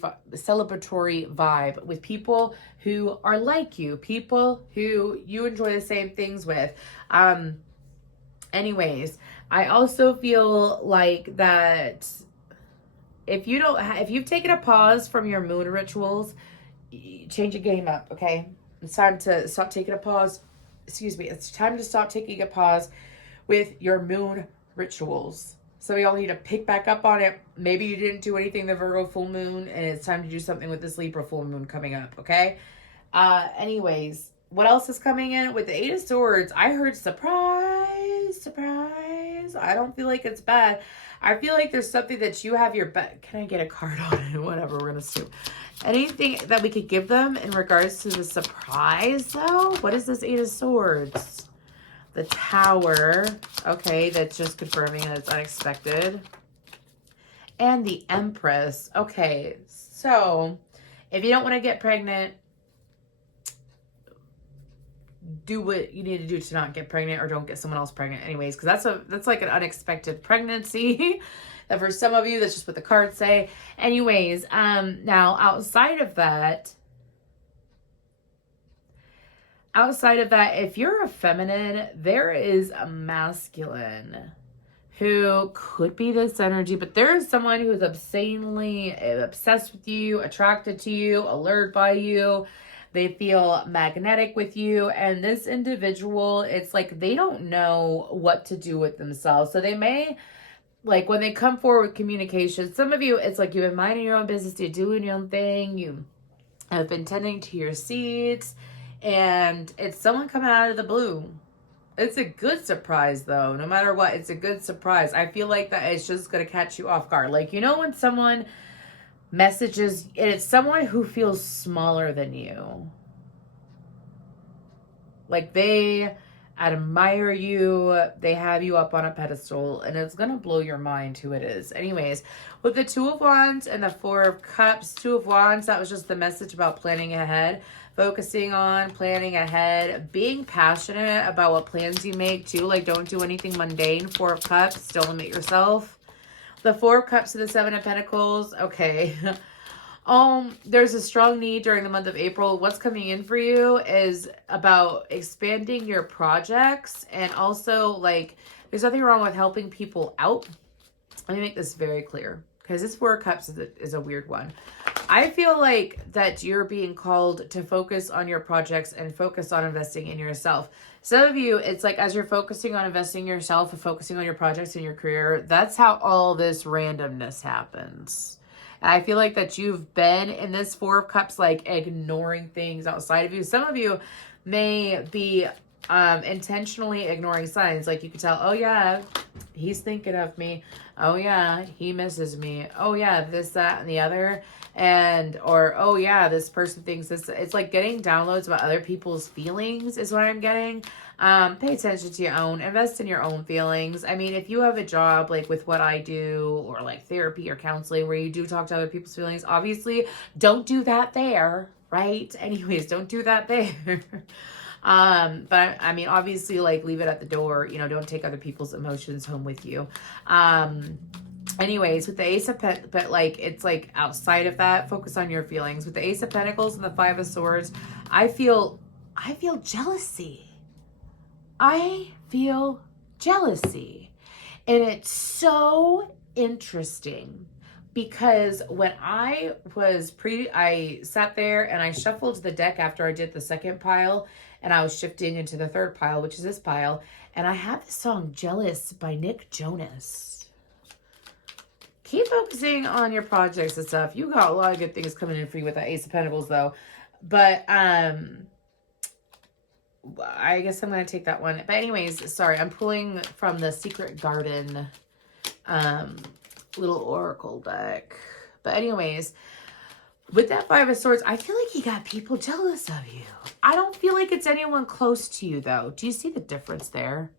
vibe with people who are like you, people who you enjoy the same things with. Anyways, I also feel like that if you've taken a pause from your moon rituals, change your game up, okay? It's time to stop taking a pause. It's time to stop taking a pause with your moon rituals. So we all need to pick back up on it. Maybe you didn't do anything the Virgo full moon, and it's time to do something with this Libra full moon coming up, okay? Anyways, what else is coming in? With the 8 of Swords, I heard surprise. anyways. I don't feel like it's bad. I feel like there's something that you have your can I get a card on it? Whatever, we're gonna assume. Anything that we could give them in regards to the surprise, though? What is this Eight of Swords? The Tower. Okay, that's just confirming that it's unexpected. And the Empress. Okay, so if you don't want to get pregnant, do what you need to do to not get pregnant, or don't get someone else pregnant anyways, because that's like an unexpected pregnancy. That for some of you, that's just what the cards say. Anyways, now outside of that, if you're a feminine, there is a masculine who could be this energy, but there is someone who is obscenely obsessed with you, attracted to you, allured by you. They feel magnetic with you, and this individual, it's like they don't know what to do with themselves. So they may, like, when they come forward with communication, some of you, it's like you've been minding your own business, you're doing your own thing, you have been tending to your seeds, and it's someone coming out of the blue. It's a good surprise, though. No matter what, it's a good surprise. I feel like that it's just going to catch you off guard. Like, you know when someone messages, and it's someone who feels smaller than you. Like, they admire you, they have you up on a pedestal, and it's gonna blow your mind who it is. Anyways, with the Two of Wands and the Four of Cups, Two of Wands, that was just the message about planning ahead, focusing on planning ahead, being passionate about what plans you make too. Like, don't do anything mundane. Four of Cups, don't limit yourself. The Four of Cups to the Seven of Pentacles. Okay. There's a strong need during the month of April. What's coming in for you is about expanding your projects, and also, like, there's nothing wrong with helping people out. Let me make this very clear, because this Four of Cups is a weird one. I feel like that you're being called to focus on your projects and focus on investing in yourself. Some of you, it's like as you're focusing on investing in yourself and focusing on your projects and your career, that's how all this randomness happens. And I feel like that you've been in this Four of Cups, like ignoring things outside of you. Some of you may be intentionally ignoring signs. Like, you could tell, oh yeah, he's thinking of me. Oh yeah, he misses me. Oh yeah, this, that, and the other. Or, oh yeah, this person thinks this. It's like getting downloads about other people's feelings is what I'm getting. Pay attention to your own, invest in your own feelings. I mean, if you have a job like with what I do, or like therapy or counseling where you do talk to other people's feelings, obviously don't do that there, right? Anyways, don't do that there. But I mean, obviously, like, leave it at the door, you know, don't take other people's emotions home with you. Anyways, with the Ace of but like, it's like outside of that, focus on your feelings. With the Ace of Pentacles and the Five of Swords, I feel jealousy. I feel jealousy. And it's so interesting because when I sat there and I shuffled the deck after I did the second pile, and I was shifting into the third pile, which is this pile, and I had the song Jealous by Nick Jonas. Keep focusing on your projects and stuff. You got a lot of good things coming in for you with that Ace of Pentacles, though. But I guess I'm going to take that one. But anyways, sorry, I'm pulling from the Secret Garden little oracle deck. But anyways, with that Five of Swords, I feel like you got people jealous of you. I don't feel like it's anyone close to you, though. Do you see the difference there?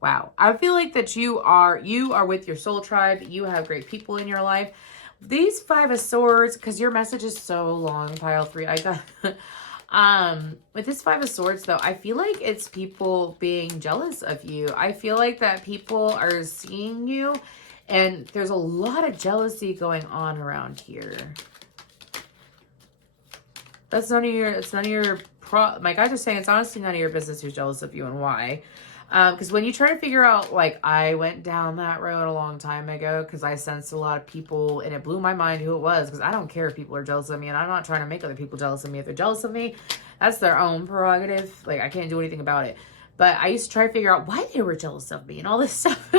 Wow. I feel like that you are with your soul tribe. You have great people in your life. These Five of Swords, because your message is so long, pile 3. I got with this Five of Swords, though, I feel like it's people being jealous of you. I feel like that people are seeing you, and there's a lot of jealousy going on around here. That's none of your my guys are saying it's honestly none of your business who's jealous of you and why. Because when you try to figure out, like, I went down that road a long time ago because I sensed a lot of people, and it blew my mind who it was, because I don't care if people are jealous of me, and I'm not trying to make other people jealous of me. If they're jealous of me, that's their own prerogative. Like, I can't do anything about it. But I used to try to figure out why they were jealous of me and all this stuff.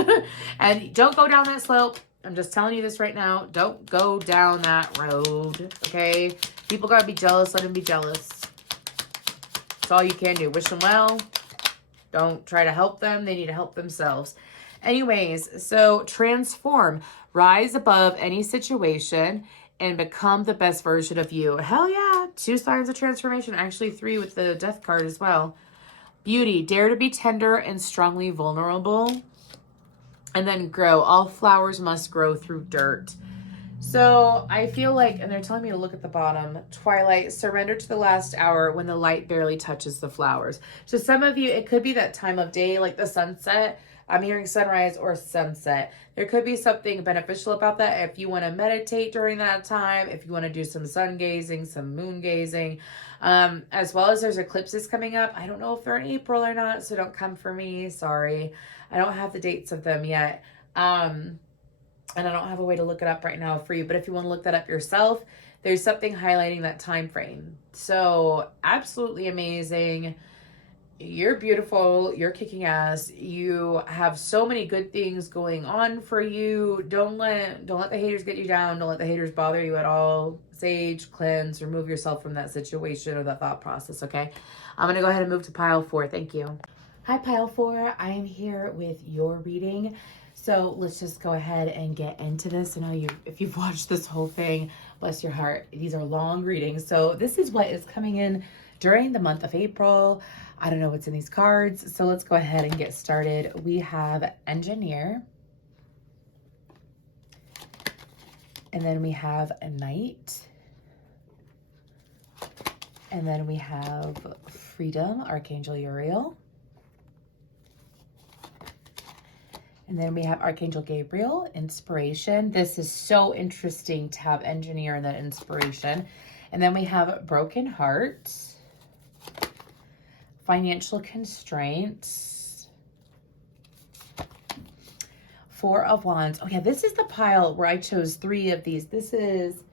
And don't go down that slope. I'm just telling you this right now. Don't go down that road, okay? People gotta be jealous. Let them be jealous. That's all you can do. Wish them well. Don't try to help them. They need to help themselves. Anyways, so transform, rise above any situation and become the best version of you. Hell yeah. 2 signs of transformation. Actually 3 with the death card as well. Beauty, dare to be tender and strongly vulnerable. And then grow. All flowers must grow through dirt. So I feel like, and they're telling me to look at the bottom, twilight, surrender to the last hour when the light barely touches the flowers. So some of you, it could be that time of day, like the sunset. I'm hearing sunrise or sunset. There could be something beneficial about that if you want to meditate during that time, if you want to do some sun gazing, some moon gazing, as well as there's eclipses coming up. I don't know if they're in April or not, so don't come for me. Sorry. I don't have the dates of them yet. And I don't have a way to look it up right now for you. But if you want to look that up yourself, there's something highlighting that time frame. So absolutely amazing. You're beautiful. You're kicking ass. You have so many good things going on for you. Don't let the haters get you down. Don't let the haters bother you at all. Sage, cleanse, remove yourself from that situation or that thought process, okay? I'm going to go ahead and move to pile 4. Thank you. Hi, pile 4. I am here with your reading. So let's just go ahead and get into this. I know if you've watched this whole thing, bless your heart, these are long readings. So this is what is coming in during the month of April. I don't know what's in these cards. So let's go ahead and get started. We have engineer. And then we have a knight. And then we have freedom, Archangel Uriel. And then we have Archangel Gabriel, inspiration. This is so interesting to have engineer and then inspiration. And then we have broken heart, financial constraints, 4 of wands. Oh yeah, this is the pile where I chose 3 of these. This is,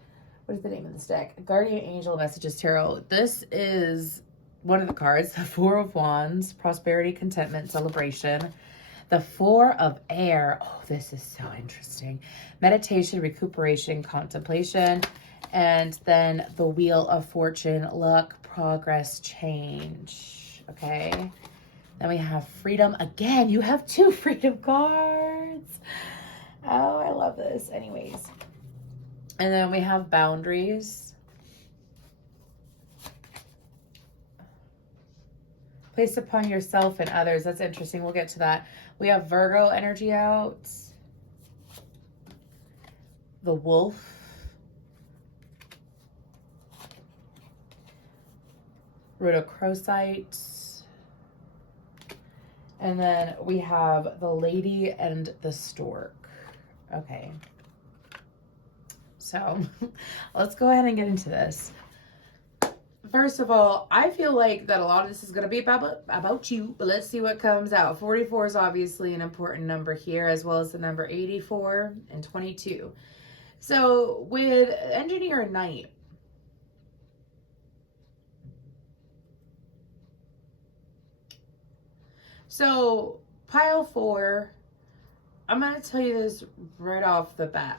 what is the name of this deck? Guardian Angel Messages Tarot. This is one of the cards, the 4 of wands, prosperity, contentment, celebration. The 4 of air. Oh, this is so interesting. Meditation, recuperation, contemplation. And then the wheel of fortune, luck, progress, change. Okay. Then we have freedom. Again, you have 2 freedom cards. Oh, I love this. Anyways. And then we have boundaries. Placed upon yourself and others. That's interesting. We'll get to that. We have Virgo energy out. The wolf. Rhodochrosite. And then we have the lady and the stork. Okay. So let's go ahead and get into this. First of all, I feel like that a lot of this is going to be about you, but let's see what comes out. 44 is obviously an important number here, as well as the number 84 and 22. So with engineer and knight, so pile 4, I'm going to tell you this right off the bat.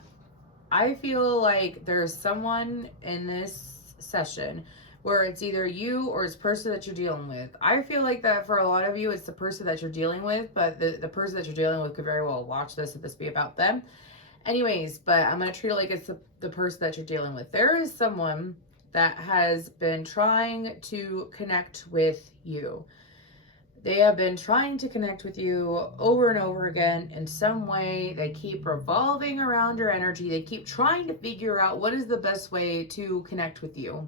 I feel like there's someone in this session where it's either you or it's the person that you're dealing with. I feel like that for a lot of you, it's the person that you're dealing with, but the person that you're dealing with could very well watch this if this be about them. Anyways, but I'm going to treat it like it's the person that you're dealing with. There is someone that has been trying to connect with you. They have been trying to connect with you over and over again in some way. They keep revolving around your energy. They keep trying to figure out what is the best way to connect with you.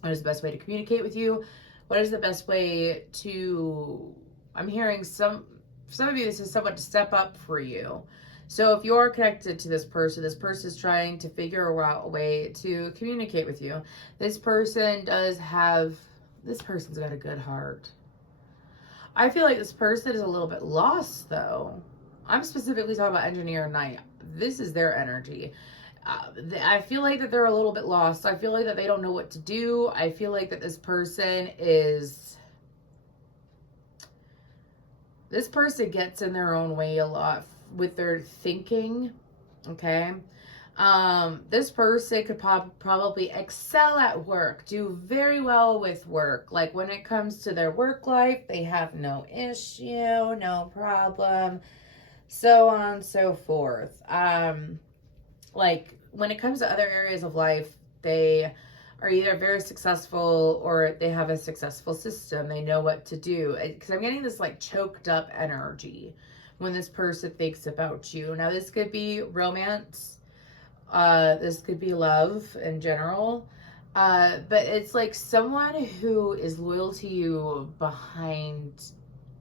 What is the best way to communicate with you? What is the best way to, I'm hearing some of you, this is someone to step up for you. So if you're connected to this person is trying to figure out a way to communicate with you. This person's got a good heart. I feel like this person is a little bit lost though. I'm specifically talking about engineer and knight. This is their energy. I feel like that they're a little bit lost. I feel like that they don't know what to do. I feel like that this person gets in their own way a lot with their thinking, okay? This person could probably excel at work, do very well with work. Like when it comes to their work life, they have no issue, no problem. so on and so forth. Like when it comes to other areas of life, they are either very successful or they have a successful system. They know what to do. Because I'm getting this like choked up energy when this person thinks about you. Now, this could be romance. This could be love in general. But it's like someone who is loyal to you behind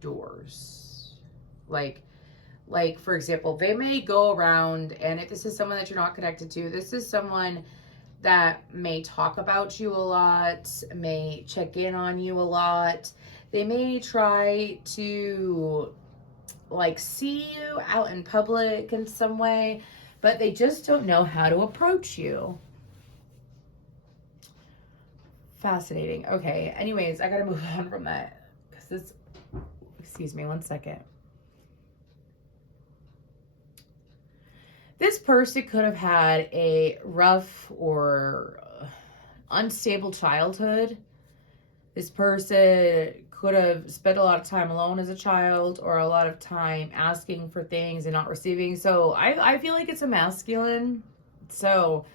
doors. Like for example, they may go around, and if this is someone that you're not connected to, this is someone that may talk about you a lot, may check in on you a lot. They may try to like see you out in public in some way, but they just don't know how to approach you. Fascinating. Okay, anyways, I gotta move on from that because it's, excuse me one second. This person could have had a rough or unstable childhood. This person could have spent a lot of time alone as a child, or a lot of time asking for things and not receiving. So I feel like it's a masculine. So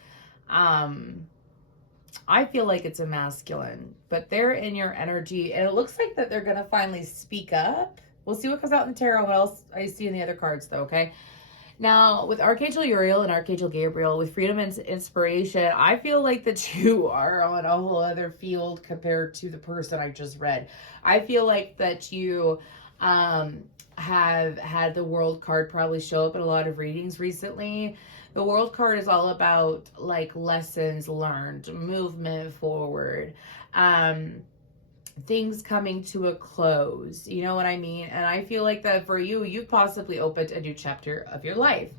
I feel like it's a masculine, but they're in your energy, and it looks like that they're going to finally speak up. We'll see what comes out in the tarot, what else I see in the other cards, though, okay? Now, with Archangel Uriel and Archangel Gabriel, with freedom and inspiration, I feel like that you are on a whole other field compared to the person I just read. I feel like that you have had the World card probably show up in a lot of readings recently. The World card is all about like lessons learned, movement forward, things coming to a close. You know what I mean? And I feel like that for you, you've possibly opened a new chapter of your life.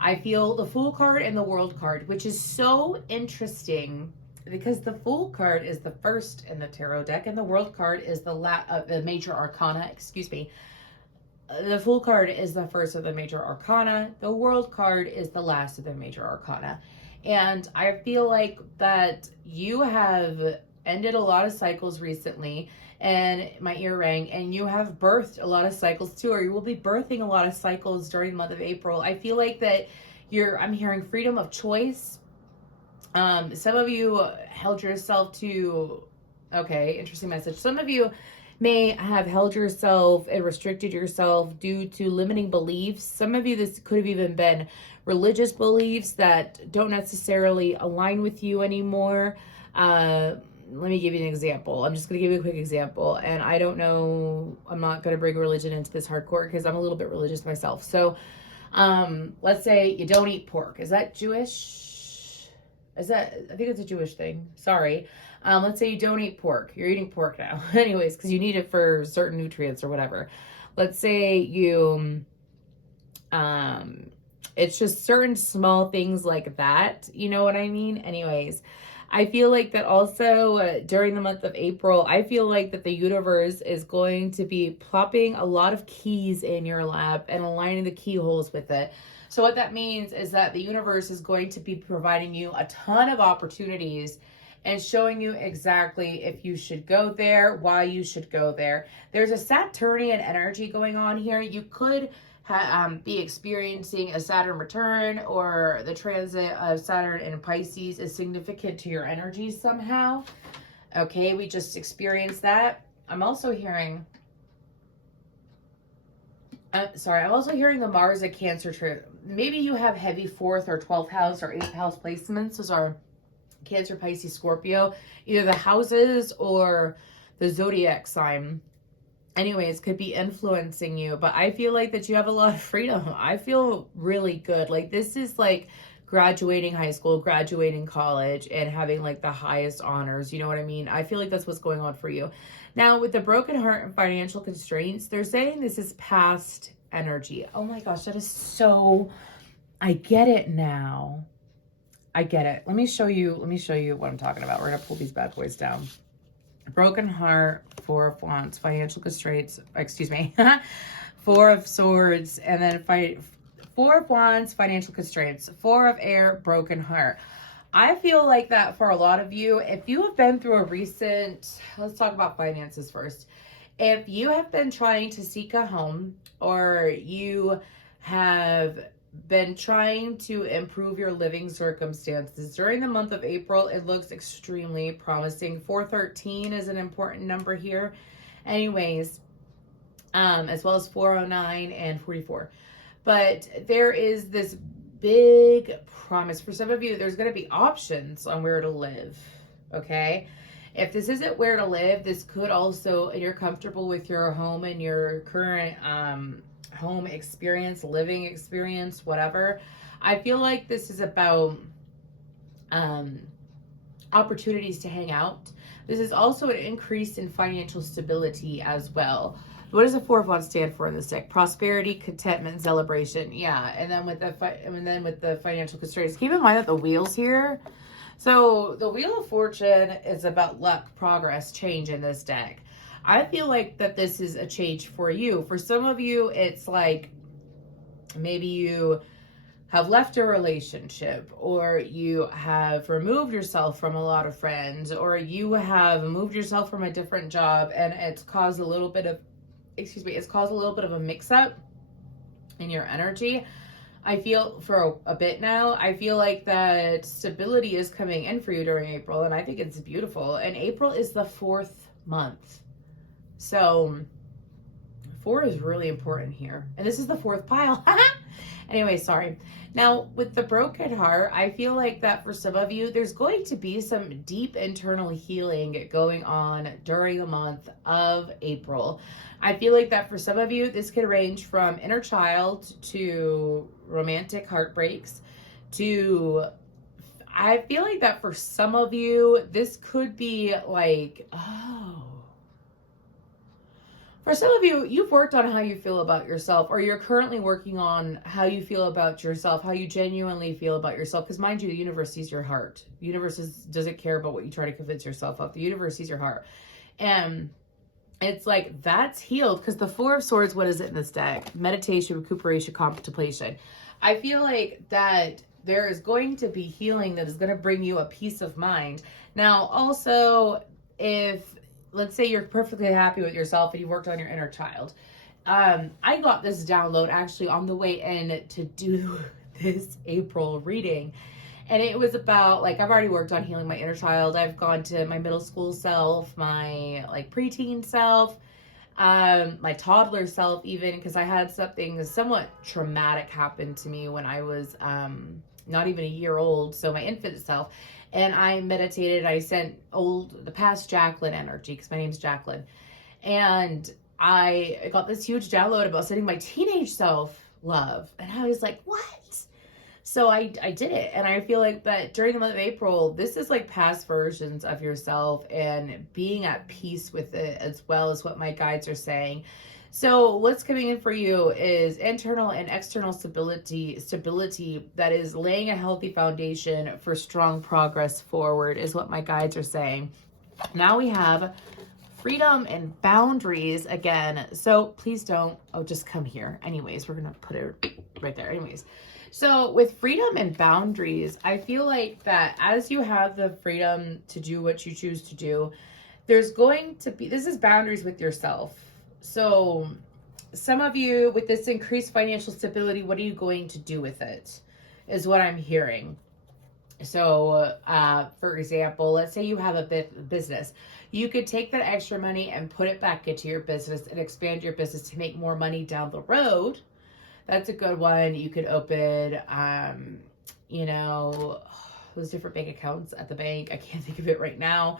I feel the Fool card and the World card, which is so interesting because the Fool card is the first in the tarot deck and the World card is the major arcana, excuse me. The Fool card is the first of the major arcana. The World card is the last of the major arcana. And I feel like that you have ended a lot of cycles recently, and my ear rang, and you have birthed a lot of cycles too, or you will be birthing a lot of cycles during the month of April. I feel like that I'm hearing freedom of choice. Some of you held yourself to, okay, interesting message. Some of you may have held yourself and restricted yourself due to limiting beliefs. Some of you, this could have even been religious beliefs that don't necessarily align with you anymore. Let me give you an example. I'm just going to give you a quick example. And I don't know, I'm not going to bring religion into this hardcore because I'm a little bit religious myself. So let's say you don't eat pork. Is that Jewish? I think it's a Jewish thing. Sorry. Let's say you don't eat pork. You're eating pork now. Anyways, because you need it for certain nutrients or whatever. Let's say you, it's just certain small things like that. You know what I mean? Anyways, I feel like that also during the month of April, I feel like that the universe is going to be plopping a lot of keys in your lap and aligning the keyholes with it. So what that means is that the universe is going to be providing you a ton of opportunities and showing you exactly if you should go there, why you should go there. There's a Saturnian energy going on here. You could be experiencing a Saturn return, or the transit of Saturn in Pisces is significant to your energies somehow. Okay, we just experienced that. I'm also hearing the Mars at Cancer trip. Maybe you have heavy 4th or 12th house or 8th house placements. Those are Cancer, Pisces, Scorpio, either the houses or the zodiac sign. Anyways, could be influencing you, but I feel like that you have a lot of freedom. I feel really good. Like this is like graduating high school, graduating college, and having like the highest honors. You know what I mean? I feel like that's what's going on for you. Now, with the broken heart and financial constraints, they're saying this is past energy. Oh my gosh, that is so, I get it now. I get it. Let me show you what I'm talking about. We're going to pull these bad boys down. Broken heart, 4 of wands, financial constraints, excuse me, 4 of swords, and then 4 of wands, financial constraints, 4 of air, broken heart. I feel like that for a lot of you, if you have been through a recent, let's talk about finances first. If you have been trying to seek a home, or you have been trying to improve your living circumstances. During the month of April, it looks extremely promising. 413 is an important number here. Anyways, as well as 409 and 44. But there is this big promise. For some of you, there's going to be options on where to live, okay? If this isn't where to live, this could also, and you're comfortable with your home and your current home experience, living experience, whatever. I feel like this is about opportunities to hang out. This is also an increase in financial stability as well. What does the Four of Wands stand for in this deck? Prosperity, contentment, celebration. Yeah, and then with the financial constraints, keep in mind that the wheels here. So the Wheel of Fortune is about luck, progress, change in this deck. I feel like that this is a change for you. For some of you, it's like maybe you have left a relationship, or you have removed yourself from a lot of friends, or you have moved yourself from a different job, and it's caused a little bit of a mix-up in your energy. I feel for a bit now, I feel like that stability is coming in for you during April, and I think it's beautiful. And April is the 4th month. So 4 is really important here. And this is the 4th pile. Anyway, sorry. Now, with the broken heart, I feel like that for some of you, there's going to be some deep internal healing going on during the month of April. I feel like that for some of you, this could range from inner child to romantic heartbreaks to, I feel like that for some of you, this could be like, for some of you, you've worked on how you feel about yourself, or you're currently working on how you feel about yourself, how you genuinely feel about yourself. Because mind you, the universe sees your heart. The universe doesn't care about what you try to convince yourself of. The universe sees your heart. And it's like, that's healed. Because the Four of Swords, what is it in this deck? Meditation, recuperation, contemplation. I feel like that there is going to be healing that is going to bring you a peace of mind. Now, also, if let's say you're perfectly happy with yourself and you worked on your inner child. I got this download actually on the way in to do this April reading. And it was about, like, I've already worked on healing my inner child. I've gone to my middle school self, my, like, preteen self, my toddler self even, because I had something somewhat traumatic happen to me when I was not even a year old. So my infant self. And I meditated. I sent the past Jacqueline energy, because my name's Jacqueline. And I got this huge download about sending my teenage self love. And I was like, what? So I did it. And I feel like that during the month of April, this is like past versions of yourself and being at peace with it, as well as what my guides are saying. So what's coming in for you is internal and external stability that is laying a healthy foundation for strong progress forward, is what my guides are saying. Now we have freedom and boundaries again. So please don't, just come here. Anyways, we're going to put it right there. Anyways. So with freedom and boundaries, I feel like that as you have the freedom to do what you choose to do, there's going to be, this is boundaries with yourself. So some of you, with this increased financial stability, what are you going to do with it, is what I'm hearing. So, for example, let's say you have a business. You could take that extra money and put it back into your business and expand your business to make more money down the road. That's a good one. You could open, those different bank accounts at the bank. I can't think of it right now.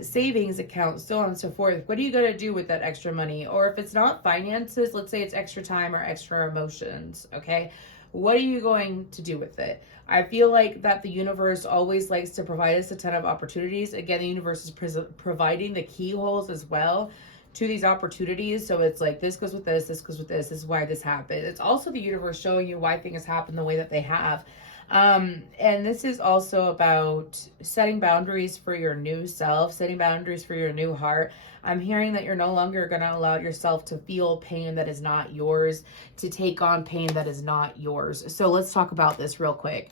Savings accounts, so on and so forth. What are you going to do with that extra money? Or if it's not finances, let's say it's extra time or extra emotions, okay? What are you going to do with it? I feel like that the universe always likes to provide us a ton of opportunities. Again, the universe is providing the keyholes as well to these opportunities. So it's like, this goes with this, this goes with this is why this happened. It's also the universe showing you why things happen the way that they have. And this is also about setting boundaries for your new self, setting boundaries for your new heart. I'm hearing that you're no longer going to allow yourself to feel pain that is not yours, to take on pain that is not yours. So let's talk about this real quick.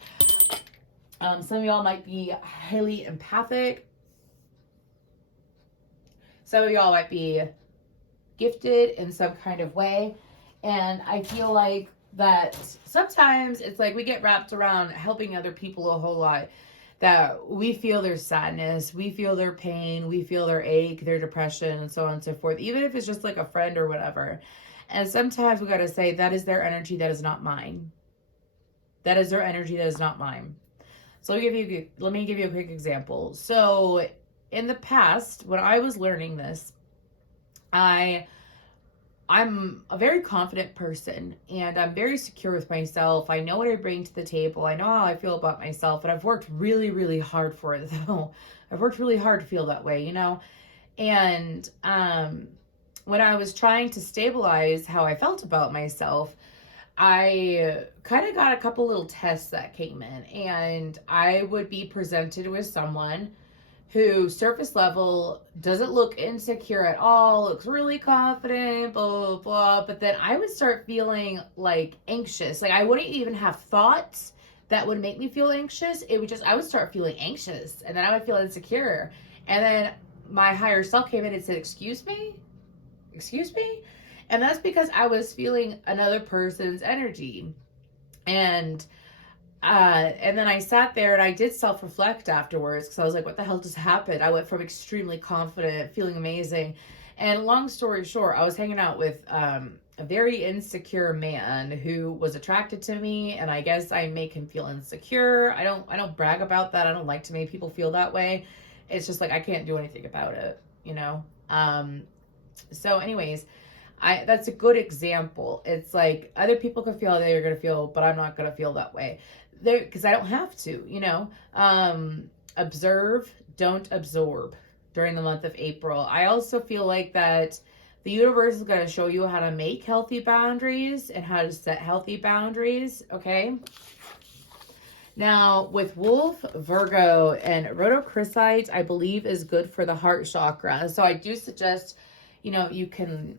Some of y'all might be highly empathic. Some of y'all might be gifted in some kind of way. And I feel like that sometimes it's like we get wrapped around helping other people a whole lot, that we feel their sadness, we feel their pain, we feel their ache, their depression, and so on and so forth, even if it's just like a friend or whatever. And sometimes we got to say, that is their energy, that is not mine. That is their energy, that is not mine. So let me give you a quick example. So in the past, when I was learning this, I'm a very confident person, and I'm very secure with myself. I know what I bring to the table. I know how I feel about myself, and I've worked really, really hard for it though. I've worked really hard to feel that way, you know? And when I was trying to stabilize how I felt about myself, I kind of got a couple little tests that came in, and I would be presented with someone who surface level doesn't look insecure at all, looks really confident, blah, blah, blah. But then I would start feeling like anxious. Like I wouldn't even have thoughts that would make me feel anxious. I would start feeling anxious, and then I would feel insecure. And then my higher self came in and said, excuse me? Excuse me? And that's because I was feeling another person's energy. And then I sat there and I did self-reflect afterwards, because I was like, what the hell just happened? I went from extremely confident, feeling amazing. And long story short, I was hanging out with a very insecure man who was attracted to me, and I guess I make him feel insecure. I don't brag about that. I don't like to make people feel that way. It's just like I can't do anything about it, you know? So anyways, that's a good example. It's like other people can feel how they're going to feel, but I'm not going to feel that way. Because I don't have to, you know. Observe, don't absorb during the month of April. I also feel like that the universe is going to show you how to make healthy boundaries and how to set healthy boundaries, okay? Now, with Wolf, Virgo, and rhodochrosite, I believe is good for the heart chakra. So I do suggest, you know, you can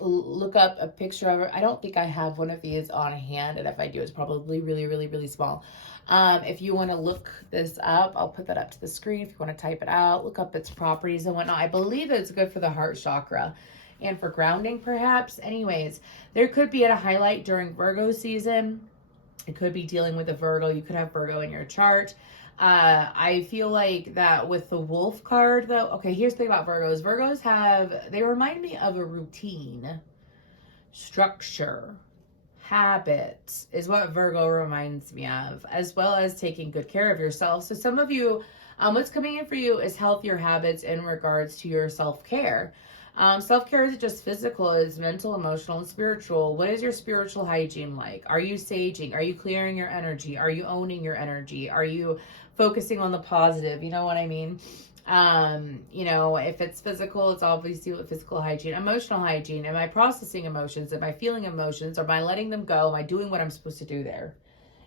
look up a picture of it. I don't think I have one of these on hand, and if I do, it's probably really, really, really small. If you want to look this up, I'll put that up to the screen. If you want to type it out, look up its properties and whatnot. I believe it's good for the heart chakra and for grounding, perhaps. Anyways, there could be a highlight during Virgo season. It could be dealing with a Virgo. You could have Virgo in your chart. I feel like that with the Wolf card, though. Okay, here's the thing about Virgos. They remind me of a routine, structure, habit is what Virgo reminds me of, as well as taking good care of yourself. So some of you, what's coming in for you is healthier habits in regards to your self-care. Self-care isn't just physical, it's mental, emotional, and spiritual. What is your spiritual hygiene like? Are you saging? Are you clearing your energy? Are you owning your energy? Are you focusing on the positive? You know what I mean? You know, if it's physical, it's obviously with physical hygiene. Emotional hygiene. Am I processing emotions? Am I feeling emotions? Am I letting them go? Am I doing what I'm supposed to do there?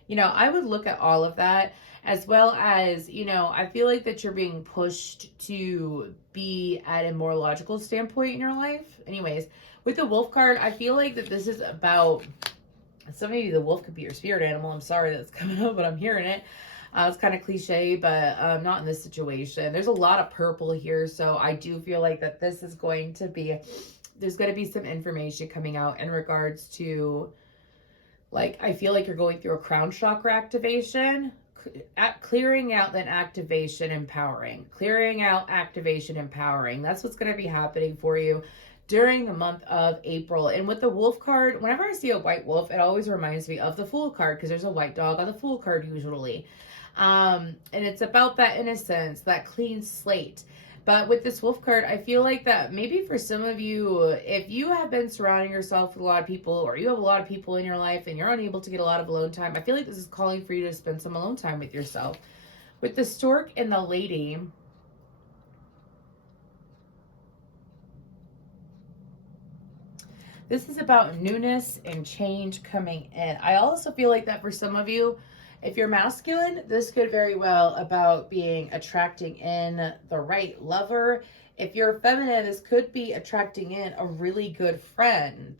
You know, I would look at all of that, as well as, you know, I feel like that you're being pushed to be at a more logical standpoint in your life. Anyways, with the Wolf card, I feel like that this is about, some of you, the wolf could be your spirit animal. I'm sorry that's coming up, but I'm hearing it. It's kind of cliche, but not in this situation. There's a lot of purple here, so I do feel like that this is going to be, there's going to be some information coming out in regards to, like, I feel like you're going through a crown chakra activation, clearing out, then activation, empowering. Clearing out, activation, empowering. That's what's going to be happening for you during the month of April. And with the Wolf card, whenever I see a white wolf, it always reminds me of the Fool card, because there's a white dog on the Fool card usually. And it's about that innocence, that clean slate. But with this Wolf card, I feel like that maybe for some of you, if you have been surrounding yourself with a lot of people, or you have a lot of people in your life and you're unable to get a lot of alone time, I feel like this is calling for you to spend some alone time with yourself. With the Stork and the Lady, this is about newness and change coming in. I also feel like that for some of you, if you're masculine, this could very well about being attracting in the right lover. If you're feminine, this could be attracting in a really good friend.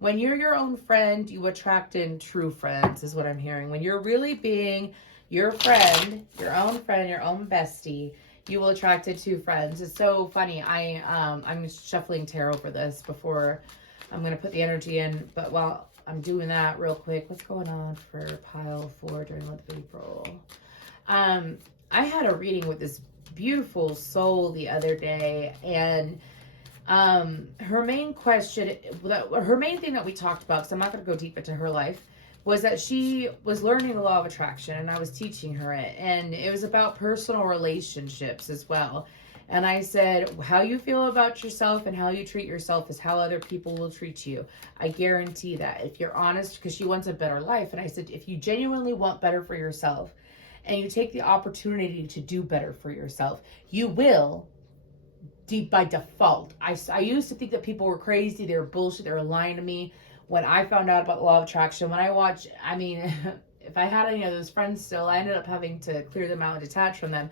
When you're your own friend, you attract in true friends, is what I'm hearing. When you're really being your friend, your own bestie, you will attract in true friends. It's so funny. I'm shuffling tarot for this before I'm going to put the energy in, but while I'm doing that real quick, what's going on for pile 4 during the month of April? I had a reading with this beautiful soul the other day, and her main question, her main thing that we talked about, because I'm not going to go deep into her life, was that she was learning the law of attraction, and I was teaching her it, and it was about personal relationships as well. And I said, how you feel about yourself and how you treat yourself is how other people will treat you. I guarantee that. If you're honest, because she wants a better life. And I said, if you genuinely want better for yourself and you take the opportunity to do better for yourself, you will by default. I used to think that people were crazy. They were bullshit. They were lying to me. When I found out about the law of attraction, when I watched, I mean, if I had any of those friends still, I ended up having to clear them out and detach from them.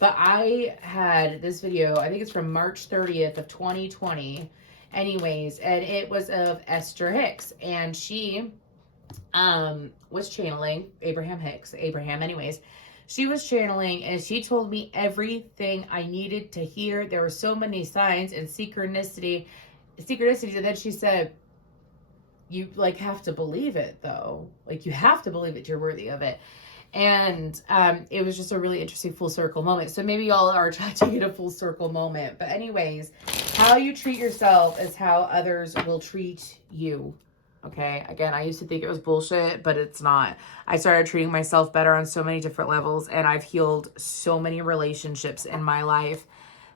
But I had this video, I think it's from March 30th of 2020, anyways, and it was of Esther Hicks, and she was channeling Abraham Hicks, anyways. She was channeling, and she told me everything I needed to hear. There were so many signs and synchronicities, and then she said, you like have to believe it though. Like you have to believe it, you're worthy of it. And it was just a really interesting full circle moment. So maybe y'all are trying to get a full circle moment. But anyways, how you treat yourself is how others will treat you. Okay. Again, I used to think it was bullshit, but it's not. I started treating myself better on so many different levels, and I've healed so many relationships in my life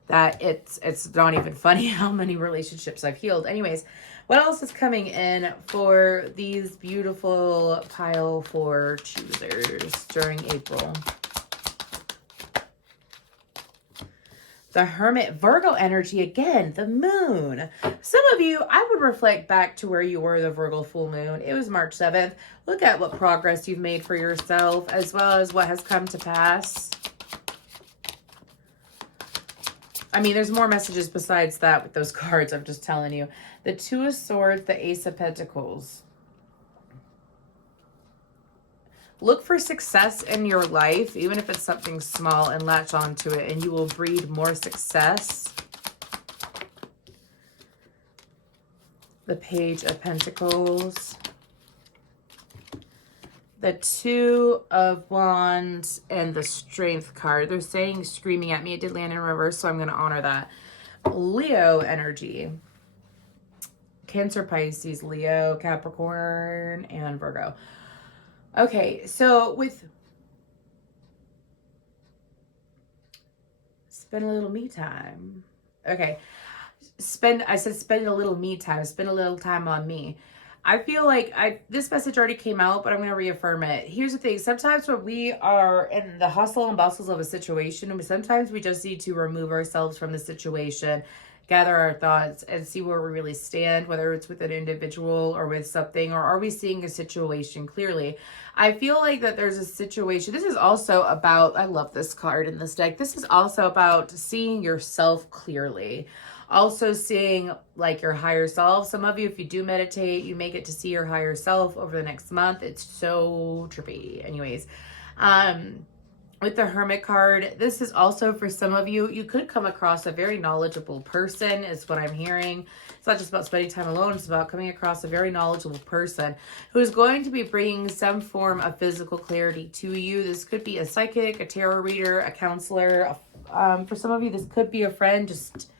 that it's not even funny how many relationships I've healed. Anyways, what else is coming in for these beautiful pile 4 choosers during April? The Hermit, Virgo energy again, the moon. Some of you, I would reflect back to where you were the Virgo full moon. It was March 7th. Look at what progress you've made for yourself, as well as what has come to pass. I mean, there's more messages besides that with those cards. I'm just telling you. The Two of Swords, the Ace of Pentacles. Look for success in your life, even if it's something small, and latch onto it, and you will breed more success. The Page of Pentacles. The Two of Wands and the Strength card. They're saying screaming at me. It did land in reverse, so I'm going to honor that. Leo energy. Cancer, Pisces, Leo, Capricorn, and Virgo. Okay, so with spend a little me time. Okay. I said spend a little me time. Spend a little time on me. I feel like this message already came out, but I'm going to reaffirm it. Here's the thing. Sometimes when we are in the hustle and bustle of a situation, sometimes we just need to remove ourselves from the situation, gather our thoughts, and see where we really stand, whether it's with an individual or with something, or are we seeing a situation clearly? I feel like that there's a situation. This is also about, I love this card in this deck. This is also about seeing yourself clearly. Also seeing like your higher self. Some of you, if you do meditate, you may get to see your higher self over the next month. It's so trippy. Anyways, with the Hermit card, this is also for some of you. You could come across a very knowledgeable person is what I'm hearing. It's not just about spending time alone. It's about coming across a very knowledgeable person who is going to be bringing some form of physical clarity to you. This could be a psychic, a tarot reader, a counselor. For some of you, this could be a friend, just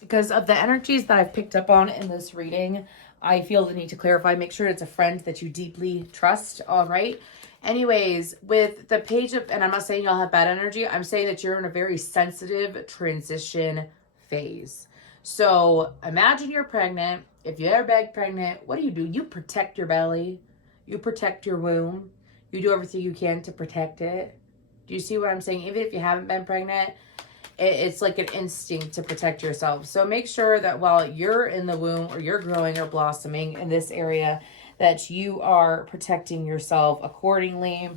because of the energies that I've picked up on in this reading. I feel the need to clarify. Make sure it's a friend that you deeply trust. All right. Anyways, with the Page of, and I'm not saying y'all have bad energy. I'm saying that you're in a very sensitive transition phase. So imagine you're pregnant. If you ever been pregnant, what do? You protect your belly. You protect your womb. You do everything you can to protect it. Do you see what I'm saying? Even if you haven't been pregnant, it's like an instinct to protect yourself. So make sure that while you're in the womb or you're growing or blossoming in this area, that you are protecting yourself accordingly,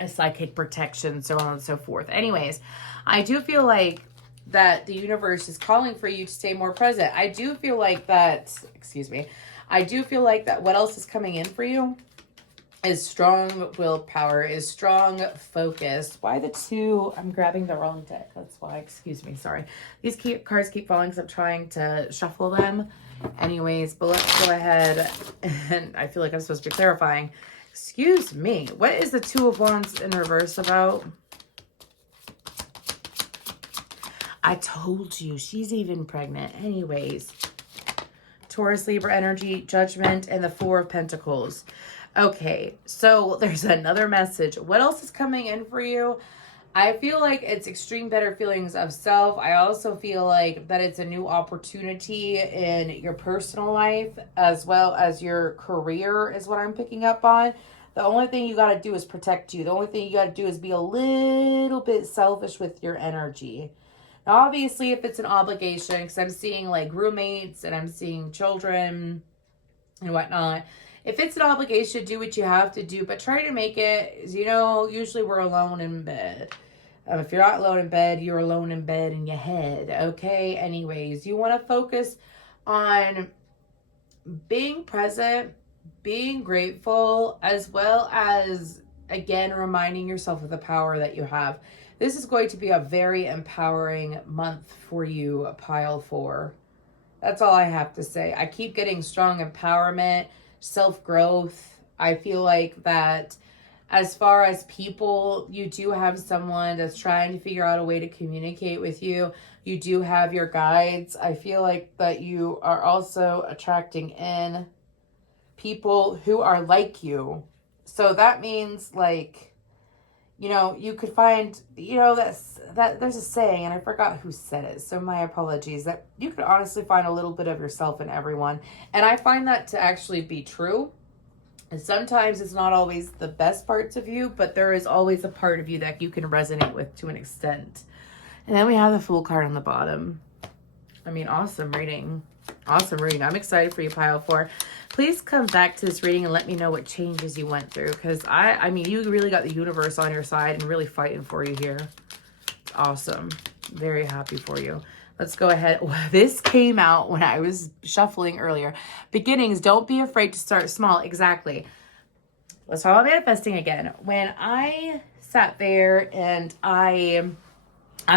a psychic protection, so on and so forth. Anyways, I do feel like that the universe is calling for you to stay more present. I do feel like that, I do feel like that what else is coming in for you is strong willpower, is strong focus. Why the two? I'm grabbing the wrong deck. That's why, sorry. These cards keep falling because I'm trying to shuffle them. Anyways, but let's go ahead, and I feel like I'm supposed to be clarifying. Excuse me. What is the Two of Wands in reverse about? I told you, she's even pregnant. Anyways, Taurus, Libra energy, Judgment, and the Four of Pentacles. Okay, so there's another message. What else is coming in for you? I feel like it's extreme better feelings of self. I also feel like that it's a new opportunity in your personal life as well as your career is what I'm picking up on. The only thing you got to do is protect you. The only thing you got to do is be a little bit selfish with your energy. Now, obviously, if it's an obligation, because I'm seeing like roommates and I'm seeing children and whatnot. If it's an obligation, do what you have to do, but try to make it, usually we're alone in bed. If you're not alone in bed, you're alone in bed in your head, okay? Anyways, you want to focus on being present, being grateful, as well as, again, reminding yourself of the power that you have. This is going to be a very empowering month for you, Pile 4. That's all I have to say. I keep getting strong empowerment, self-growth. I feel like that as far as people, you do have someone that's trying to figure out a way to communicate with you. You do have your guides. I feel like that you are also attracting in people who are like you. So that means like, you could find, that there's a saying, and I forgot who said it, so my apologies, that you could honestly find a little bit of yourself in everyone. And I find that to actually be true. And sometimes it's not always the best parts of you, but there is always a part of you that you can resonate with to an extent. And then we have the Fool card on the bottom. I mean, awesome reading. Awesome reading. I'm excited for you, Pile 4. Please come back to this reading and let me know what changes you went through. Because, I mean, you really got the universe on your side and really fighting for you here. It's awesome. Very happy for you. Let's go ahead. This came out when I was shuffling earlier. Beginnings, don't be afraid to start small. Exactly. Let's talk about manifesting again. When I sat there and I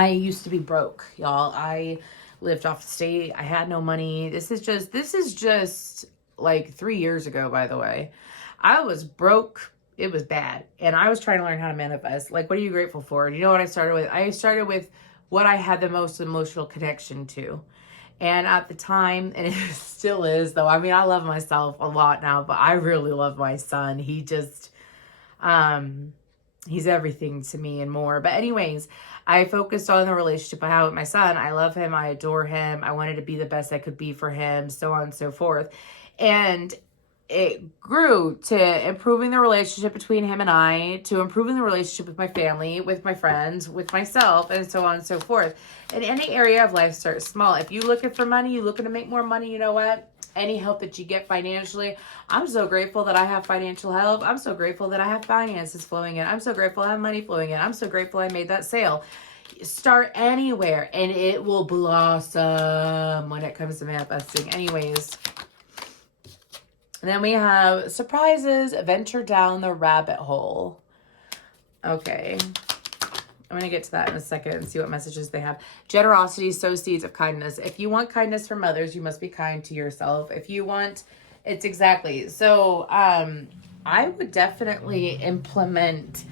used to be broke, y'all. I lived off the state. I had no money. This is just like 3 years ago, by the way. I was broke. It was bad. And I was trying to learn how to manifest. Like, what are you grateful for? And you know what I started with? I started with what I had the most emotional connection to. And at the time, and it still is, though. I mean, I love myself a lot now, but I really love my son. He just, he's everything to me and more. But anyways, I focused on the relationship I have with my son. I love him. I adore him. I wanted to be the best I could be for him, so on and so forth. And it grew to improving the relationship between him and I, to improving the relationship with my family, with my friends, with myself, and so on and so forth. In any area of life, start small. If you're looking for money, you're looking to make more money, you know what? Any help that you get financially, I'm so grateful that I have financial help. I'm so grateful that I have finances flowing in. I'm so grateful I have money flowing in. I'm so grateful I made that sale. Start anywhere and it will blossom when it comes to manifesting. Anyways, and then we have surprises, venture down the rabbit hole. Okay. I'm going to get to that in a second and see what messages they have. Generosity, sow seeds of kindness. If you want kindness from others, you must be kind to yourself. If you want, it's exactly. So, I would definitely implement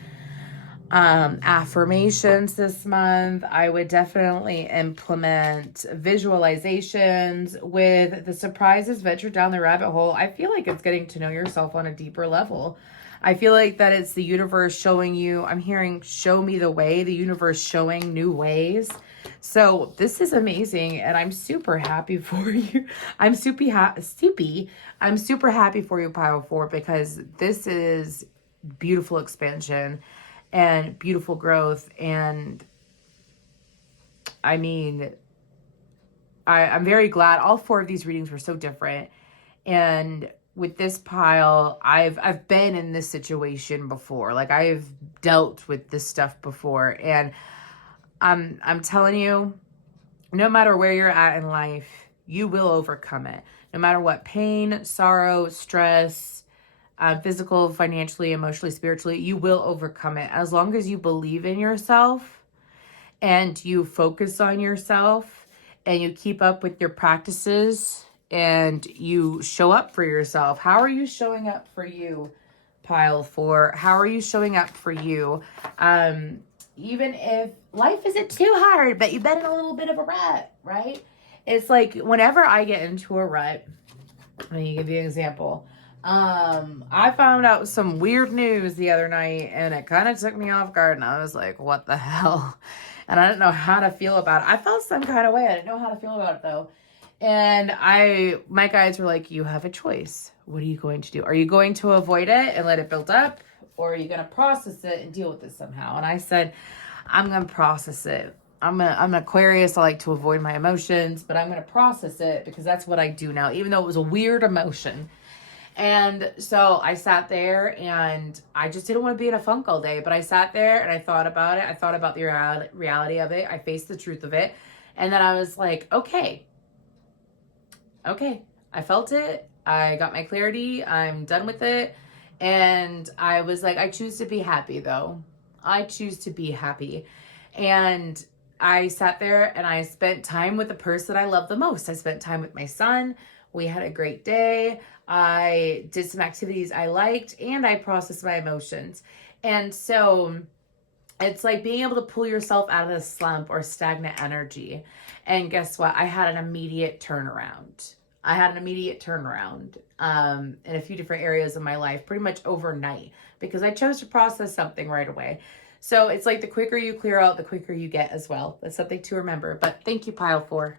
affirmations this month. I would definitely implement visualizations with the surprises, venture down the rabbit hole. I feel like it's getting to know yourself on a deeper level. I feel like that it's the universe showing you, I'm hearing show me the way, the universe showing new ways. So this is amazing and I'm super happy for you. I'm super happy for you, Pile 4, because this is beautiful expansion and beautiful growth. And I mean, I'm very glad all 4 of these readings were so different. And with this pile, I've been in this situation before. Like, I've dealt with this stuff before, and I'm telling you, no matter where you're at in life, you will overcome it. No matter what pain, sorrow, stress, physical, financially, emotionally, spiritually, you will overcome it. As long as you believe in yourself and you focus on yourself and you keep up with your practices and you show up for yourself. How are you showing up for you, pile 4? How are you showing up for you? Even if life isn't too hard, but you've been in a little bit of a rut, right? It's like whenever I get into a rut, let me give you an example. I found out some weird news the other night and it kind of took me off guard, and I was like, what the hell? And I didn't know how to feel about it. I felt some kind of way. I didn't know how to feel about it though. And my guides were like, you have a choice. What are you going to do? Are you going to avoid it and let it build up? Or are you going to process it and deal with it somehow? And I said, I'm going to process it. I'm an Aquarius. I like to avoid my emotions, but I'm going to process it because that's what I do now, even though it was a weird emotion. And so I sat there and I just didn't want to be in a funk all day, but I sat there and I thought about it. I thought about the reality of it. I faced the truth of it. And then I was like, okay, I felt it. I got my clarity. I'm done with it. And I was like, I choose to be happy though. I choose to be happy. And I sat there and I spent time with the person I love the most. I spent time with my son. We had a great day. I did some activities I liked and I processed my emotions. And so it's like being able to pull yourself out of the slump or stagnant energy. And guess what? I had an immediate turnaround. In a few different areas of my life, pretty much overnight, because I chose to process something right away. So it's like the quicker you clear out, the quicker you get as well. That's something to remember. But thank you, pile 4.